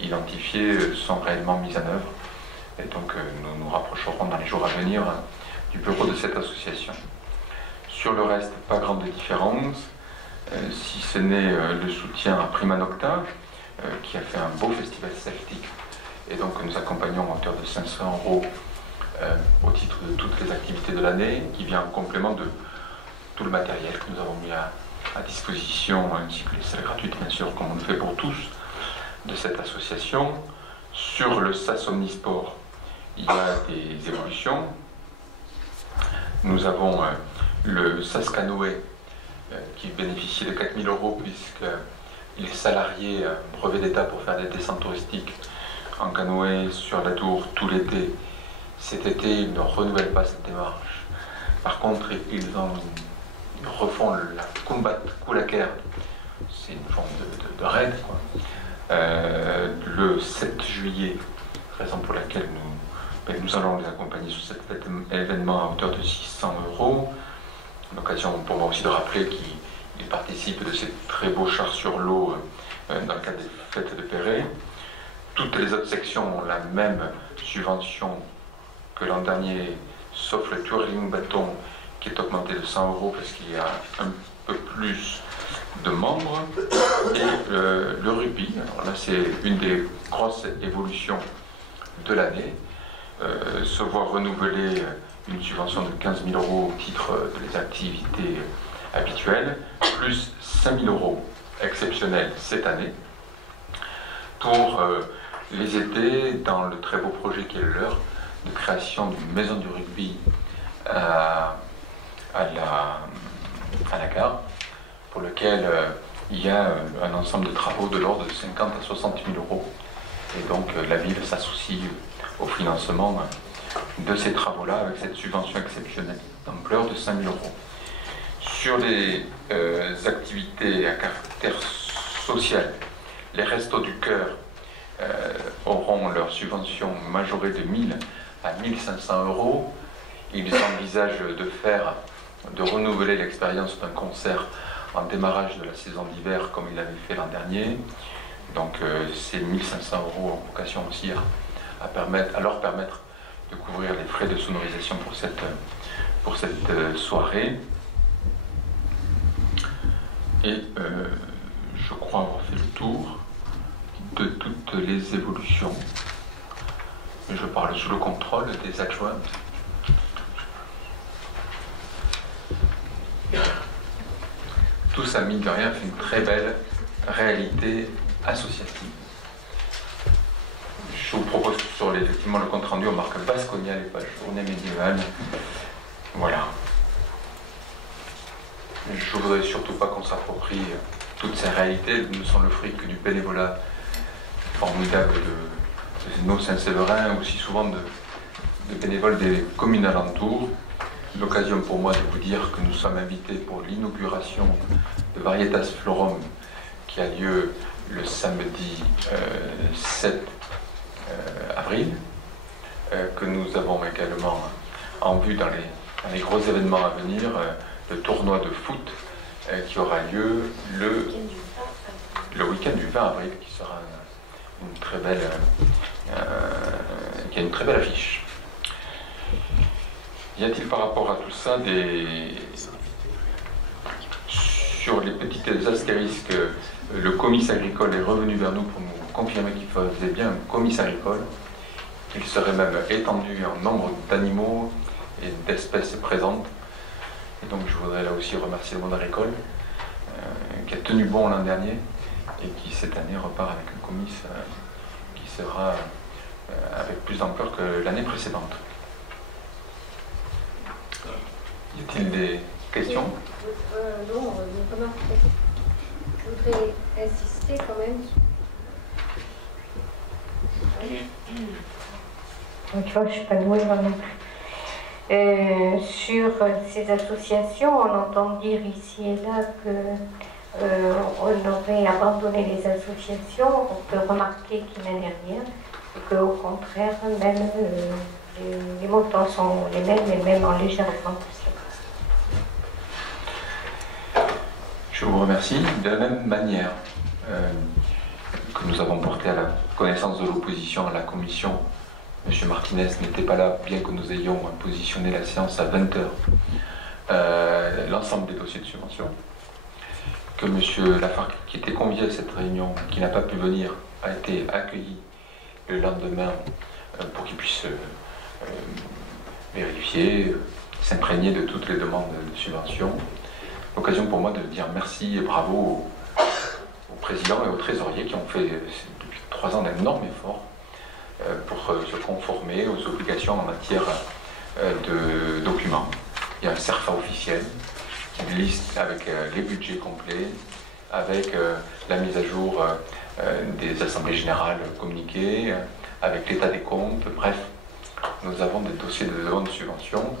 identifiées sont réellement mises en œuvre. Et donc, nous nous rapprocherons dans les jours à venir du bureau de cette association. Sur le reste, pas grande différence, si ce n'est le soutien à Prima Nocta, qui a fait un beau festival celtique, et donc nous accompagnons à hauteur de 500 € au titre de toutes les activités de l'année, qui vient en complément de tout le matériel que nous avons mis à disposition, ainsi que les salles gratuites, bien sûr, comme on le fait pour tous, de cette association. Sur le SAS Omnisport, il y a des évolutions. Nous avons le SAS Canoë qui bénéficie de 4 000 € puisque les salariés brevet d'État pour faire des descentes touristiques en canoë sur la Tour tout l'été. Cet été, ils ne renouvellent pas cette démarche. Par contre, ils refont la Kumbat Kulaker, c'est une forme de raid, quoi. Le 7 juillet, raison pour laquelle nous allons les accompagner sur cet événement à hauteur de 600 €. L'occasion pour moi aussi de rappeler qu'ils participent de ces très beaux chars sur l'eau dans le cadre des fêtes de Perret. Toutes les autres sections ont la même subvention que l'an dernier, sauf le touring bâton qui est augmenté de 100 € parce qu'il y a un peu plus de membres. Et le rugby, alors là c'est une des grosses évolutions de l'année, se voit renouveler une subvention de 15 000 € au titre des activités habituelles, plus 5 000 € exceptionnels cette année, pour les aider dans le très beau projet qui est le leur, de création d'une maison du rugby à la gare, pour lequel il y a un ensemble de travaux de l'ordre de 50 à 60 000 €. Et donc la ville s'associe au financement de ces travaux-là avec cette subvention exceptionnelle d'ampleur de 5 000 €. Sur les activités à caractère social, les Restos du Cœur auront leur subvention majorée de 1 000 à 1 500 €. Ils envisagent de renouveler l'expérience d'un concert en démarrage de la saison d'hiver comme ils l'avaient fait l'an dernier. Donc ces 1 500 € ont vocation aussi à leur permettre de couvrir les frais de sonorisation pour cette soirée. Et je crois avoir fait le tour de toutes les évolutions. Je parle sous le contrôle des adjoints. Tout ça, mine de rien, fait une très belle réalité associative. Je vous propose sur effectivement le compte rendu, on marque Basconia, les pages journée médiévale. Voilà. Je ne voudrais surtout pas qu'on s'approprie toutes ces réalités. Elles ne sont le fruit que du bénévolat formidable de nos Saint-Séverin, aussi souvent de bénévoles des communes alentours. L'occasion pour moi de vous dire que nous sommes invités pour l'inauguration de Varietas Florum qui a lieu le samedi 7 avril, que nous avons également en vue dans les gros événements à venir, le tournoi de foot qui aura lieu le week-end du 20 avril, qui sera une très belle, qui a une très belle affiche. Y a-t-il par rapport à tout ça sur les petites astérisques, le comice agricole est revenu vers nous pour nous confirmer qu'il faisait bien un comice agricole, qu'il serait même étendu en nombre d'animaux et d'espèces présentes. Et donc je voudrais là aussi remercier le monde agricole qui a tenu bon l'an dernier et qui cette année repart avec un comice qui sera avec plus d'ampleur que l'année précédente. Y a-t-il des questions? Non, une remarque. Je voudrais insister quand même. Tu vois, je ne suis pas douée non plus. Sur ces associations, on entend dire ici et là qu'on aurait abandonné les associations. On peut remarquer qu'il n'en est rien. Qu'au contraire, même les montants sont les mêmes et même en légère augmentation. Je vous remercie. De la même manière que nous avons porté à la connaissance de l'opposition à la commission, M. Martinez n'était pas là, bien que nous ayons positionné la séance à 20h, l'ensemble des dossiers de subvention, que M. Lafargue, qui était convié à cette réunion, qui n'a pas pu venir, a été accueilli le lendemain pour qu'il puisse vérifier, s'imprégner de toutes les demandes de subvention. L'occasion pour moi de dire merci et bravo au président et au trésorier qui ont fait depuis 3 ans d'énormes efforts pour se conformer aux obligations en matière de documents. Il y a un CERFA officiel, une liste avec les budgets complets, avec la mise à jour des assemblées générales communiquées, avec l'état des comptes. Bref, nous avons des dossiers de demande de subvention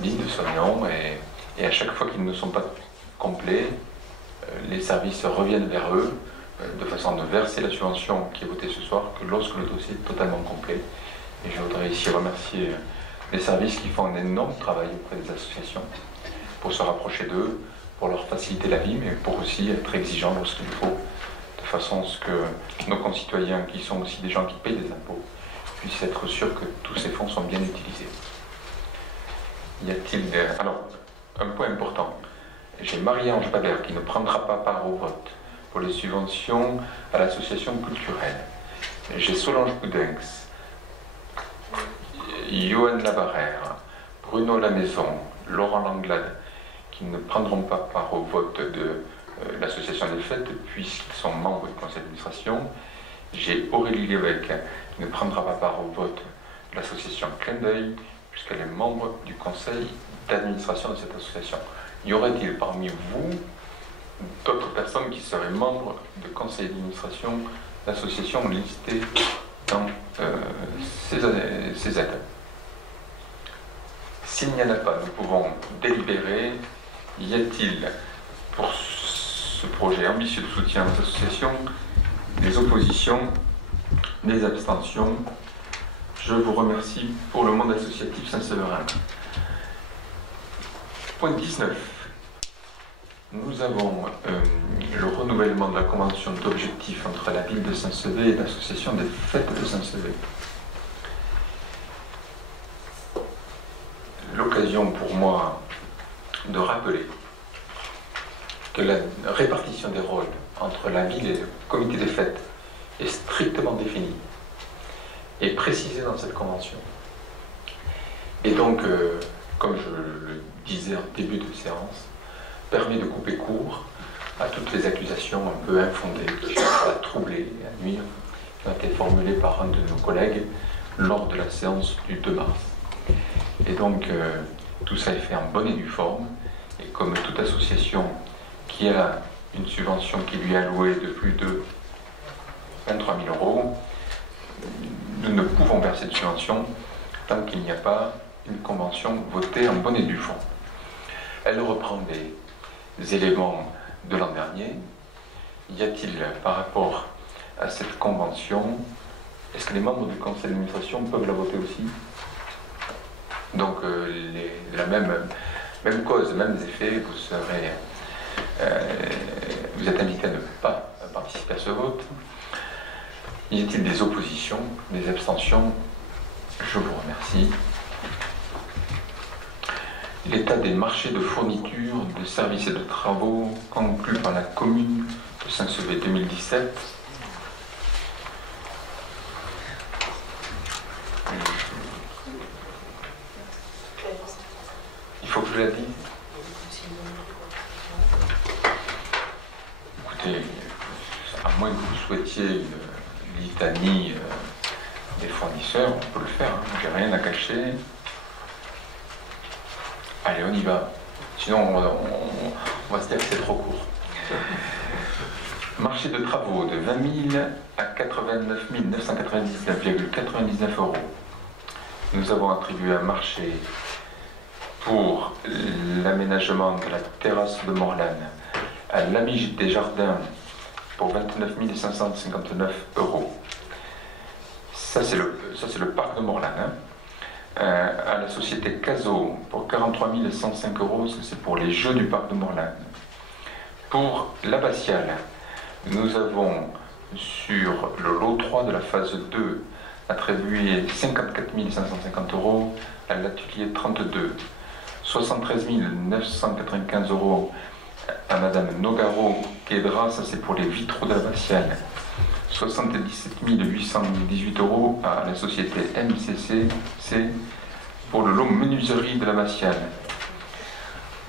dignes de ce nom, et à chaque fois qu'ils ne sont pas complets, les services reviennent vers eux de façon à ne verser la subvention qui est votée ce soir que lorsque le dossier est totalement complet. Et je voudrais ici remercier les services qui font un énorme travail auprès des associations pour se rapprocher d'eux, pour leur faciliter la vie, mais pour aussi être exigeants lorsqu'il faut, de façon à ce que nos concitoyens, qui sont aussi des gens qui payent des impôts, puissent être sûrs que tous ces fonds sont bien utilisés. Y a-t-il... Alors, un point important. J'ai Marie-Ange Bader qui ne prendra pas part au vote pour les subventions à l'association culturelle. J'ai Solange Boudinx, Johan Labarère, Bruno Lamaison, Laurent Langlade, qui ne prendront pas part au vote de l'association des fêtes puisqu'ils sont membres du conseil d'administration. J'ai Aurélie Lévesque qui ne prendra pas part au vote de l'association Clin d'œil puisqu'elle est membre du conseil d'administration de cette association. Y aurait-il parmi vous d'autres personnes qui seraient membres de conseil d'administration d'associations listées dans ces aides? S'il n'y en a pas, nous pouvons délibérer. Y a-t-il pour ce projet ambitieux de soutien aux associations des oppositions, des abstentions? Je vous remercie pour le monde associatif Saint-Séverin. Point 19. Nous avons le renouvellement de la convention d'objectifs entre la ville de Saint-Sevé et l'association des fêtes de Saint-Sevé. L'occasion pour moi de rappeler que la répartition des rôles entre la ville et le comité des fêtes est strictement définie et précisée dans cette convention. Et donc, comme je le disais en début de séance, permet de couper court à toutes les accusations un peu infondées qui cherchent à troubler et à nuire, qui ont été formulées par un de nos collègues lors de la séance du 2 mars. Et donc, tout ça est fait en bonne et due forme, et comme toute association qui a une subvention qui lui est allouée de plus de 23 000 €, nous ne pouvons verser de subvention tant qu'il n'y a pas une convention votée en bonne et due forme. Elle reprend des éléments de l'an dernier. Y a-t-il, par rapport à cette convention, est-ce que les membres du conseil d'administration peuvent la voter aussi? Donc, la même cause, mêmes effets, vous êtes invité à ne pas participer à ce vote. Y a-t-il des oppositions, des abstentions? Je vous remercie. L'état des marchés de fourniture, de services et de travaux conclus par la commune de Saint-Sevé 2017. Il faut que je la dise. Écoutez, à moins que vous souhaitiez une litanie fournisseur, on peut le faire, hein. J'ai rien à cacher. Allez, on y va. Sinon, on va se dire que c'est trop court. Marché de travaux de 20 000 à 89 999,99 €. Nous avons attribué un marché pour l'aménagement de la terrasse de Morlane à l'Ami des Jardins pour 29 559 €. Ça, c'est le parc de Morlane. Hein. À la société Caso pour 43 105 €, c'est pour les jeux du parc de Morlane. Pour l'abbatiale, nous avons sur le lot 3 de la phase 2 attribué 54 550 € à l'atelier 32, 73 995 € à Madame Nogaro Quedra, ça c'est pour les vitraux de l'abbatiale, 77 818 € à la société MCC, c'est pour le lot menuiserie de l'abbatiale.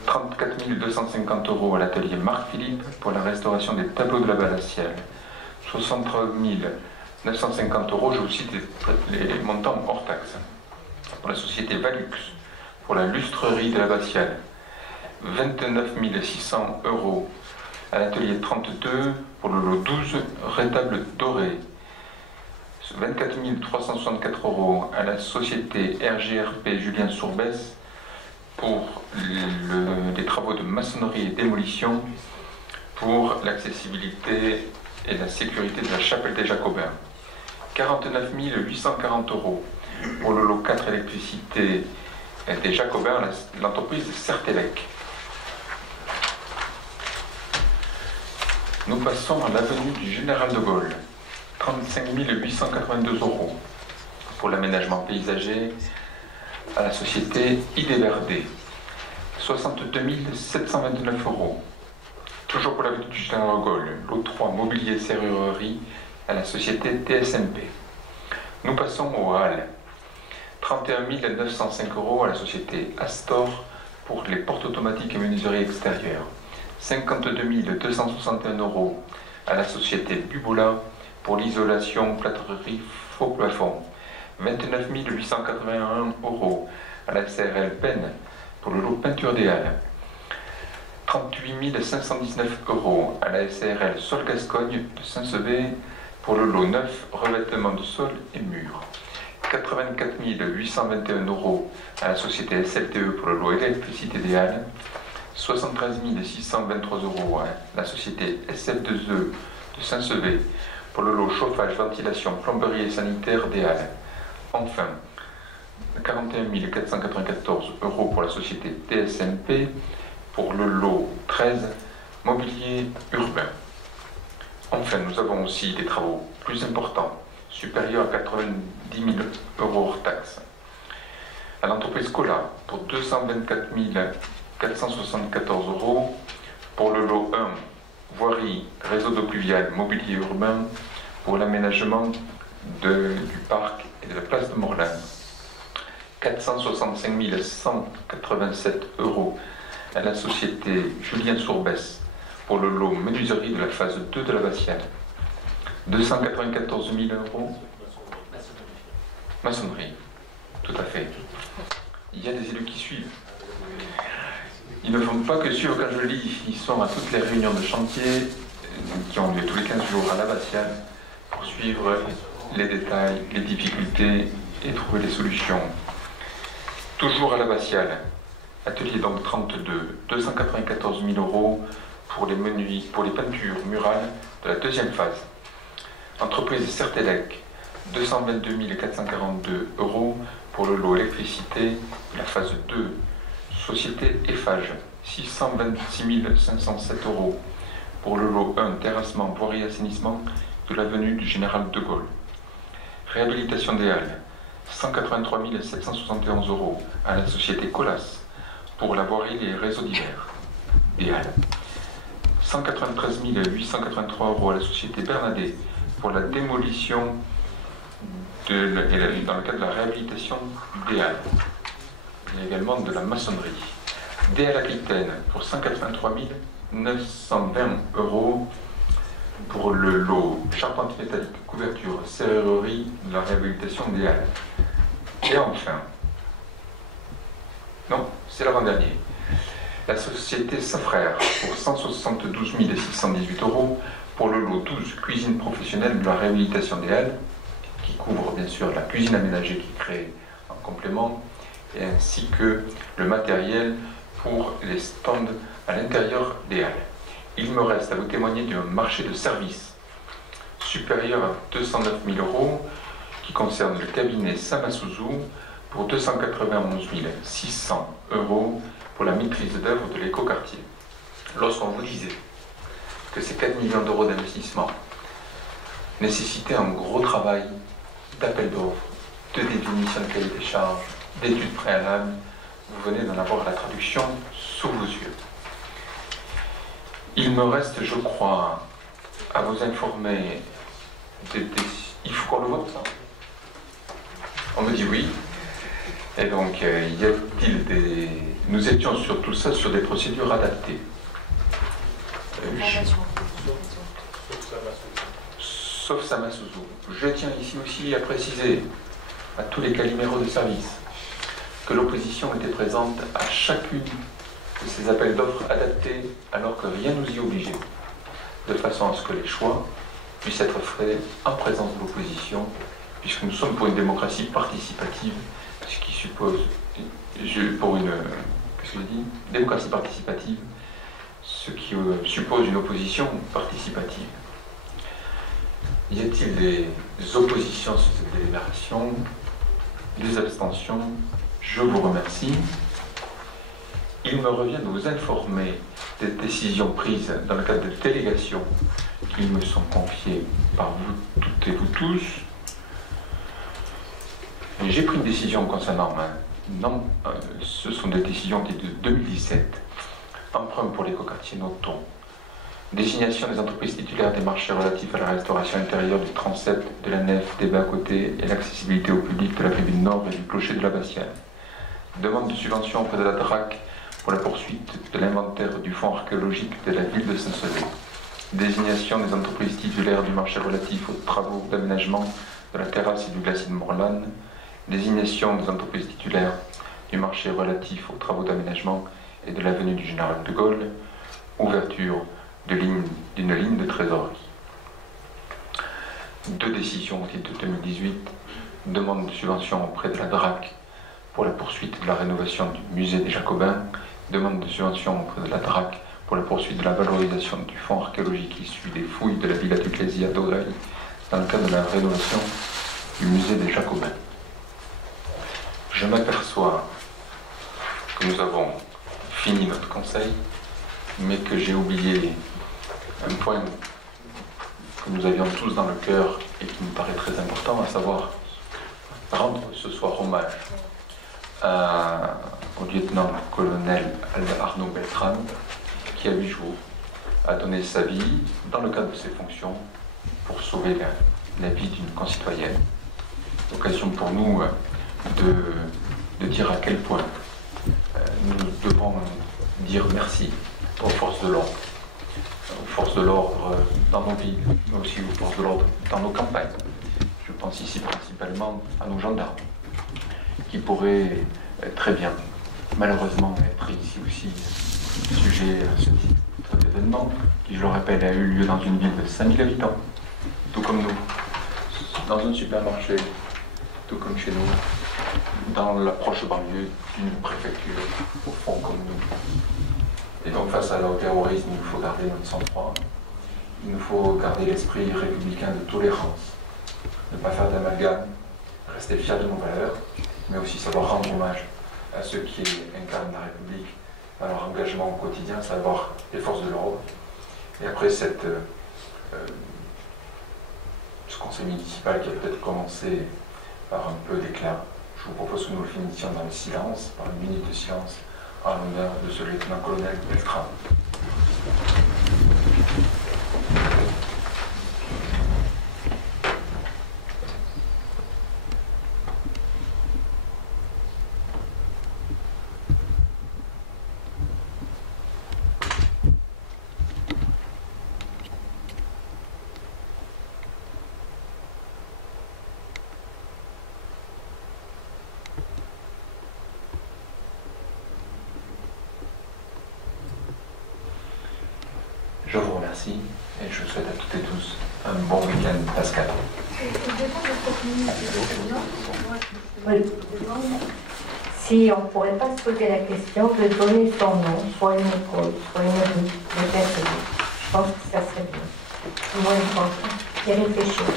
34 250 € à l'atelier Marc-Philippe pour la restauration des tableaux de l'abbatiale. 63 950 €, j'ai aussi les montants hors taxes. Pour la société Valux, pour la lustrerie de l'abbatiale. 29 600 € à l'atelier 32 pour le lot 12, rétable doré. 24 364 € à la société RGRP Julien Sourbès pour les travaux de maçonnerie et démolition pour l'accessibilité et la sécurité de la chapelle des Jacobins. 49 840 € pour le lot 4 électricité des Jacobins, l'entreprise Certelec. Nous passons à l'avenue du Général de Gaulle. 35 882 € pour l'aménagement paysager à la société Ideverde. 62 729 €. Toujours pour l'avenue du Général de Gaulle, lot 3 mobilier serrurerie à la société TSMP. Nous passons au Halles. 31 905 € à la société Astor pour les portes automatiques et menuiserie extérieure. 52 261 € à la société Bubola pour l'isolation plâtrerie faux plafond. 29 881 € à la SRL Pen pour le lot peinture des Halles. 38 519 € à la SRL Sol Gascogne de Saint-Sevé pour le lot 9 revêtement de sol et murs. 84 821 € à la société SLTE pour le lot électricité des Halles. 73 623 € à la société SF2E de Saint-Sevé pour le lot chauffage, ventilation, plomberie et sanitaire des Halles. Enfin, 41 494 € pour la société TSMP pour le lot 13 mobilier urbain. Enfin, nous avons aussi des travaux plus importants, supérieurs à 90 000 € hors taxes. À l'entreprise Cola pour 224 474 € pour le lot 1, voirie, réseau d'eau pluviale, mobilier urbain pour l'aménagement du parc et de la place de Morlane. 465 187 € à la société Julien Sourbès pour le lot menuiserie de la phase 2 de l'abbatiale. 294 000 €. Maçonnerie, tout à fait. Il y a des élus qui suivent. Ils ne font pas que suivre quand je lis, ils sont à toutes les réunions de chantier qui ont lieu tous les 15 jours à l'abbatiale pour suivre les détails, les difficultés et trouver des solutions. Toujours à l'abbatiale, atelier donc 32, 294 000 € pour les peintures murales de la deuxième phase. Entreprise Certelec, 222 442 € pour le lot électricité de la phase 2. Société Eiffage, 626 507 € pour le lot 1, terrassement, voirie et assainissement de l'avenue du Général de Gaulle. Réhabilitation des Halles, 183 771 € à la société Colas pour la voirie et les réseaux divers des Halles. 193 883 € à la société Bernadet pour la démolition dans le cadre de la réhabilitation des Halles. Il y a également de la maçonnerie. Des Halles Aquitaine pour 183 920 € pour le lot charpente métallique, couverture, serrurerie, de la réhabilitation des halles. Et enfin, non, c'est l'avant-dernier, la société Safrère pour 172 618 € pour le lot 12 cuisine professionnelle de la réhabilitation des halles, qui couvre bien sûr la cuisine aménagée qui crée en complément, et ainsi que le matériel pour les stands à l'intérieur des halles. Il me reste à vous témoigner d'un marché de services supérieur à 209 000 € qui concerne le cabinet Samasuzu pour 291 600 € pour la maîtrise d'œuvre de l'écoquartier. Lorsqu'on vous disait que ces 4 millions d'euros d'investissement nécessitaient un gros travail d'appel d'offres, de définition de cahier des charges, d'études préalables, vous venez d'en avoir la traduction sous vos yeux. Il me reste, je crois, à vous informer il faut qu'on le vote, ça. On me dit oui. Et donc, y a-t-il des... Nous étions sur tout ça sur des procédures adaptées. Sauf Samasuzu. Je tiens ici aussi à préciser à tous les caliméros de service que l'opposition était présente à chacune de ces appels d'offres adaptés alors que rien nous y obligeait, de façon à ce que les choix puissent être faits en présence de l'opposition, puisque nous sommes pour une démocratie participative, ce qui suppose, pour une démocratie participative, ce qui suppose une opposition participative. Y a-t-il des oppositions sur cette délibération? Des abstentions? Je vous remercie. Il me revient de vous informer des décisions prises dans le cadre de délégations qui me sont confiées par vous toutes et vous tous. J'ai pris une décision concernant ce sont des décisions de 2017. Emprunt pour l'écoquartier Noton. Désignation des entreprises titulaires des marchés relatifs à la restauration intérieure du transept, de la nef, des bas-côtés et l'accessibilité au public de la tribune nord et du clocher de l'abbatiale. Demande de subvention auprès de la DRAC pour la poursuite de l'inventaire du fonds archéologique de la ville de Saint-Sevé. Désignation des entreprises titulaires du marché relatif aux travaux d'aménagement de la terrasse et du glacier de Morlane. Désignation des entreprises titulaires du marché relatif aux travaux d'aménagement et de l'avenue du Général de Gaulle. Ouverture d'une ligne de trésorerie. Deux décisions au titre de 2018. Demande de subvention auprès de la DRAC pour la poursuite de la rénovation du musée des Jacobins. Demande de subvention auprès de la DRAC pour la poursuite de la valorisation du fonds archéologique issu des fouilles de la Villa d'Ecclésia d'Aureuil dans le cadre de la rénovation du musée des Jacobins. Je m'aperçois que nous avons fini notre conseil, mais que j'ai oublié un point que nous avions tous dans le cœur et qui nous paraît très important, à savoir rendre ce soir hommage au lieutenant-colonel Arnaud Beltrame, qui à 8 jours a donné sa vie dans le cadre de ses fonctions pour sauver la vie d'une concitoyenne. L'occasion pour nous de dire à quel point nous devons dire merci aux forces de l'ordre. Aux forces de l'ordre dans nos villes, mais aussi aux forces de l'ordre dans nos campagnes. Je pense ici principalement à nos gendarmes, qui pourraient très bien, malheureusement, être ici aussi sujet à ce type d'événement, qui, je le rappelle, a eu lieu dans une ville de 5000 habitants, tout comme nous, dans un supermarché, tout comme chez nous, dans la proche banlieue d'une préfecture, au fond comme nous. Et donc face à au terrorisme, il nous faut garder notre sang-froid, il nous faut garder l'esprit républicain de tolérance, ne pas faire d'amalgame, rester fiers de nos valeurs, mais aussi savoir rendre hommage à ceux qui incarnent la République, à leur engagement au quotidien, savoir les forces de l'ordre. Et après ce conseil municipal qui a peut-être commencé par un peu d'éclat, je vous propose que nous le finissions dans le silence, par une minute de silence, en l'honneur de ce lieutenant-colonel Beltrame. Je vous remercie et je souhaite à toutes et tous un bon week-end pascal. Oui. Si on ne pourrait pas se poser la question de donner son nom, soit une école, soit une rue, peut-être, je pense que ça serait bien. Moi, je pense, y réfléchir.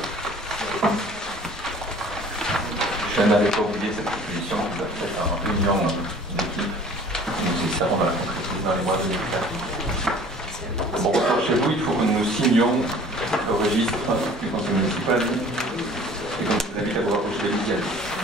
Je n'avais pas oublié cette proposition qui doit être en réunion d'équipe. Nous essayerons de la concrétiser dans les mois de 2024. Bon, chez vous, il faut que nous signions le registre du conseil municipal et que je vous invite à vous rapprocher des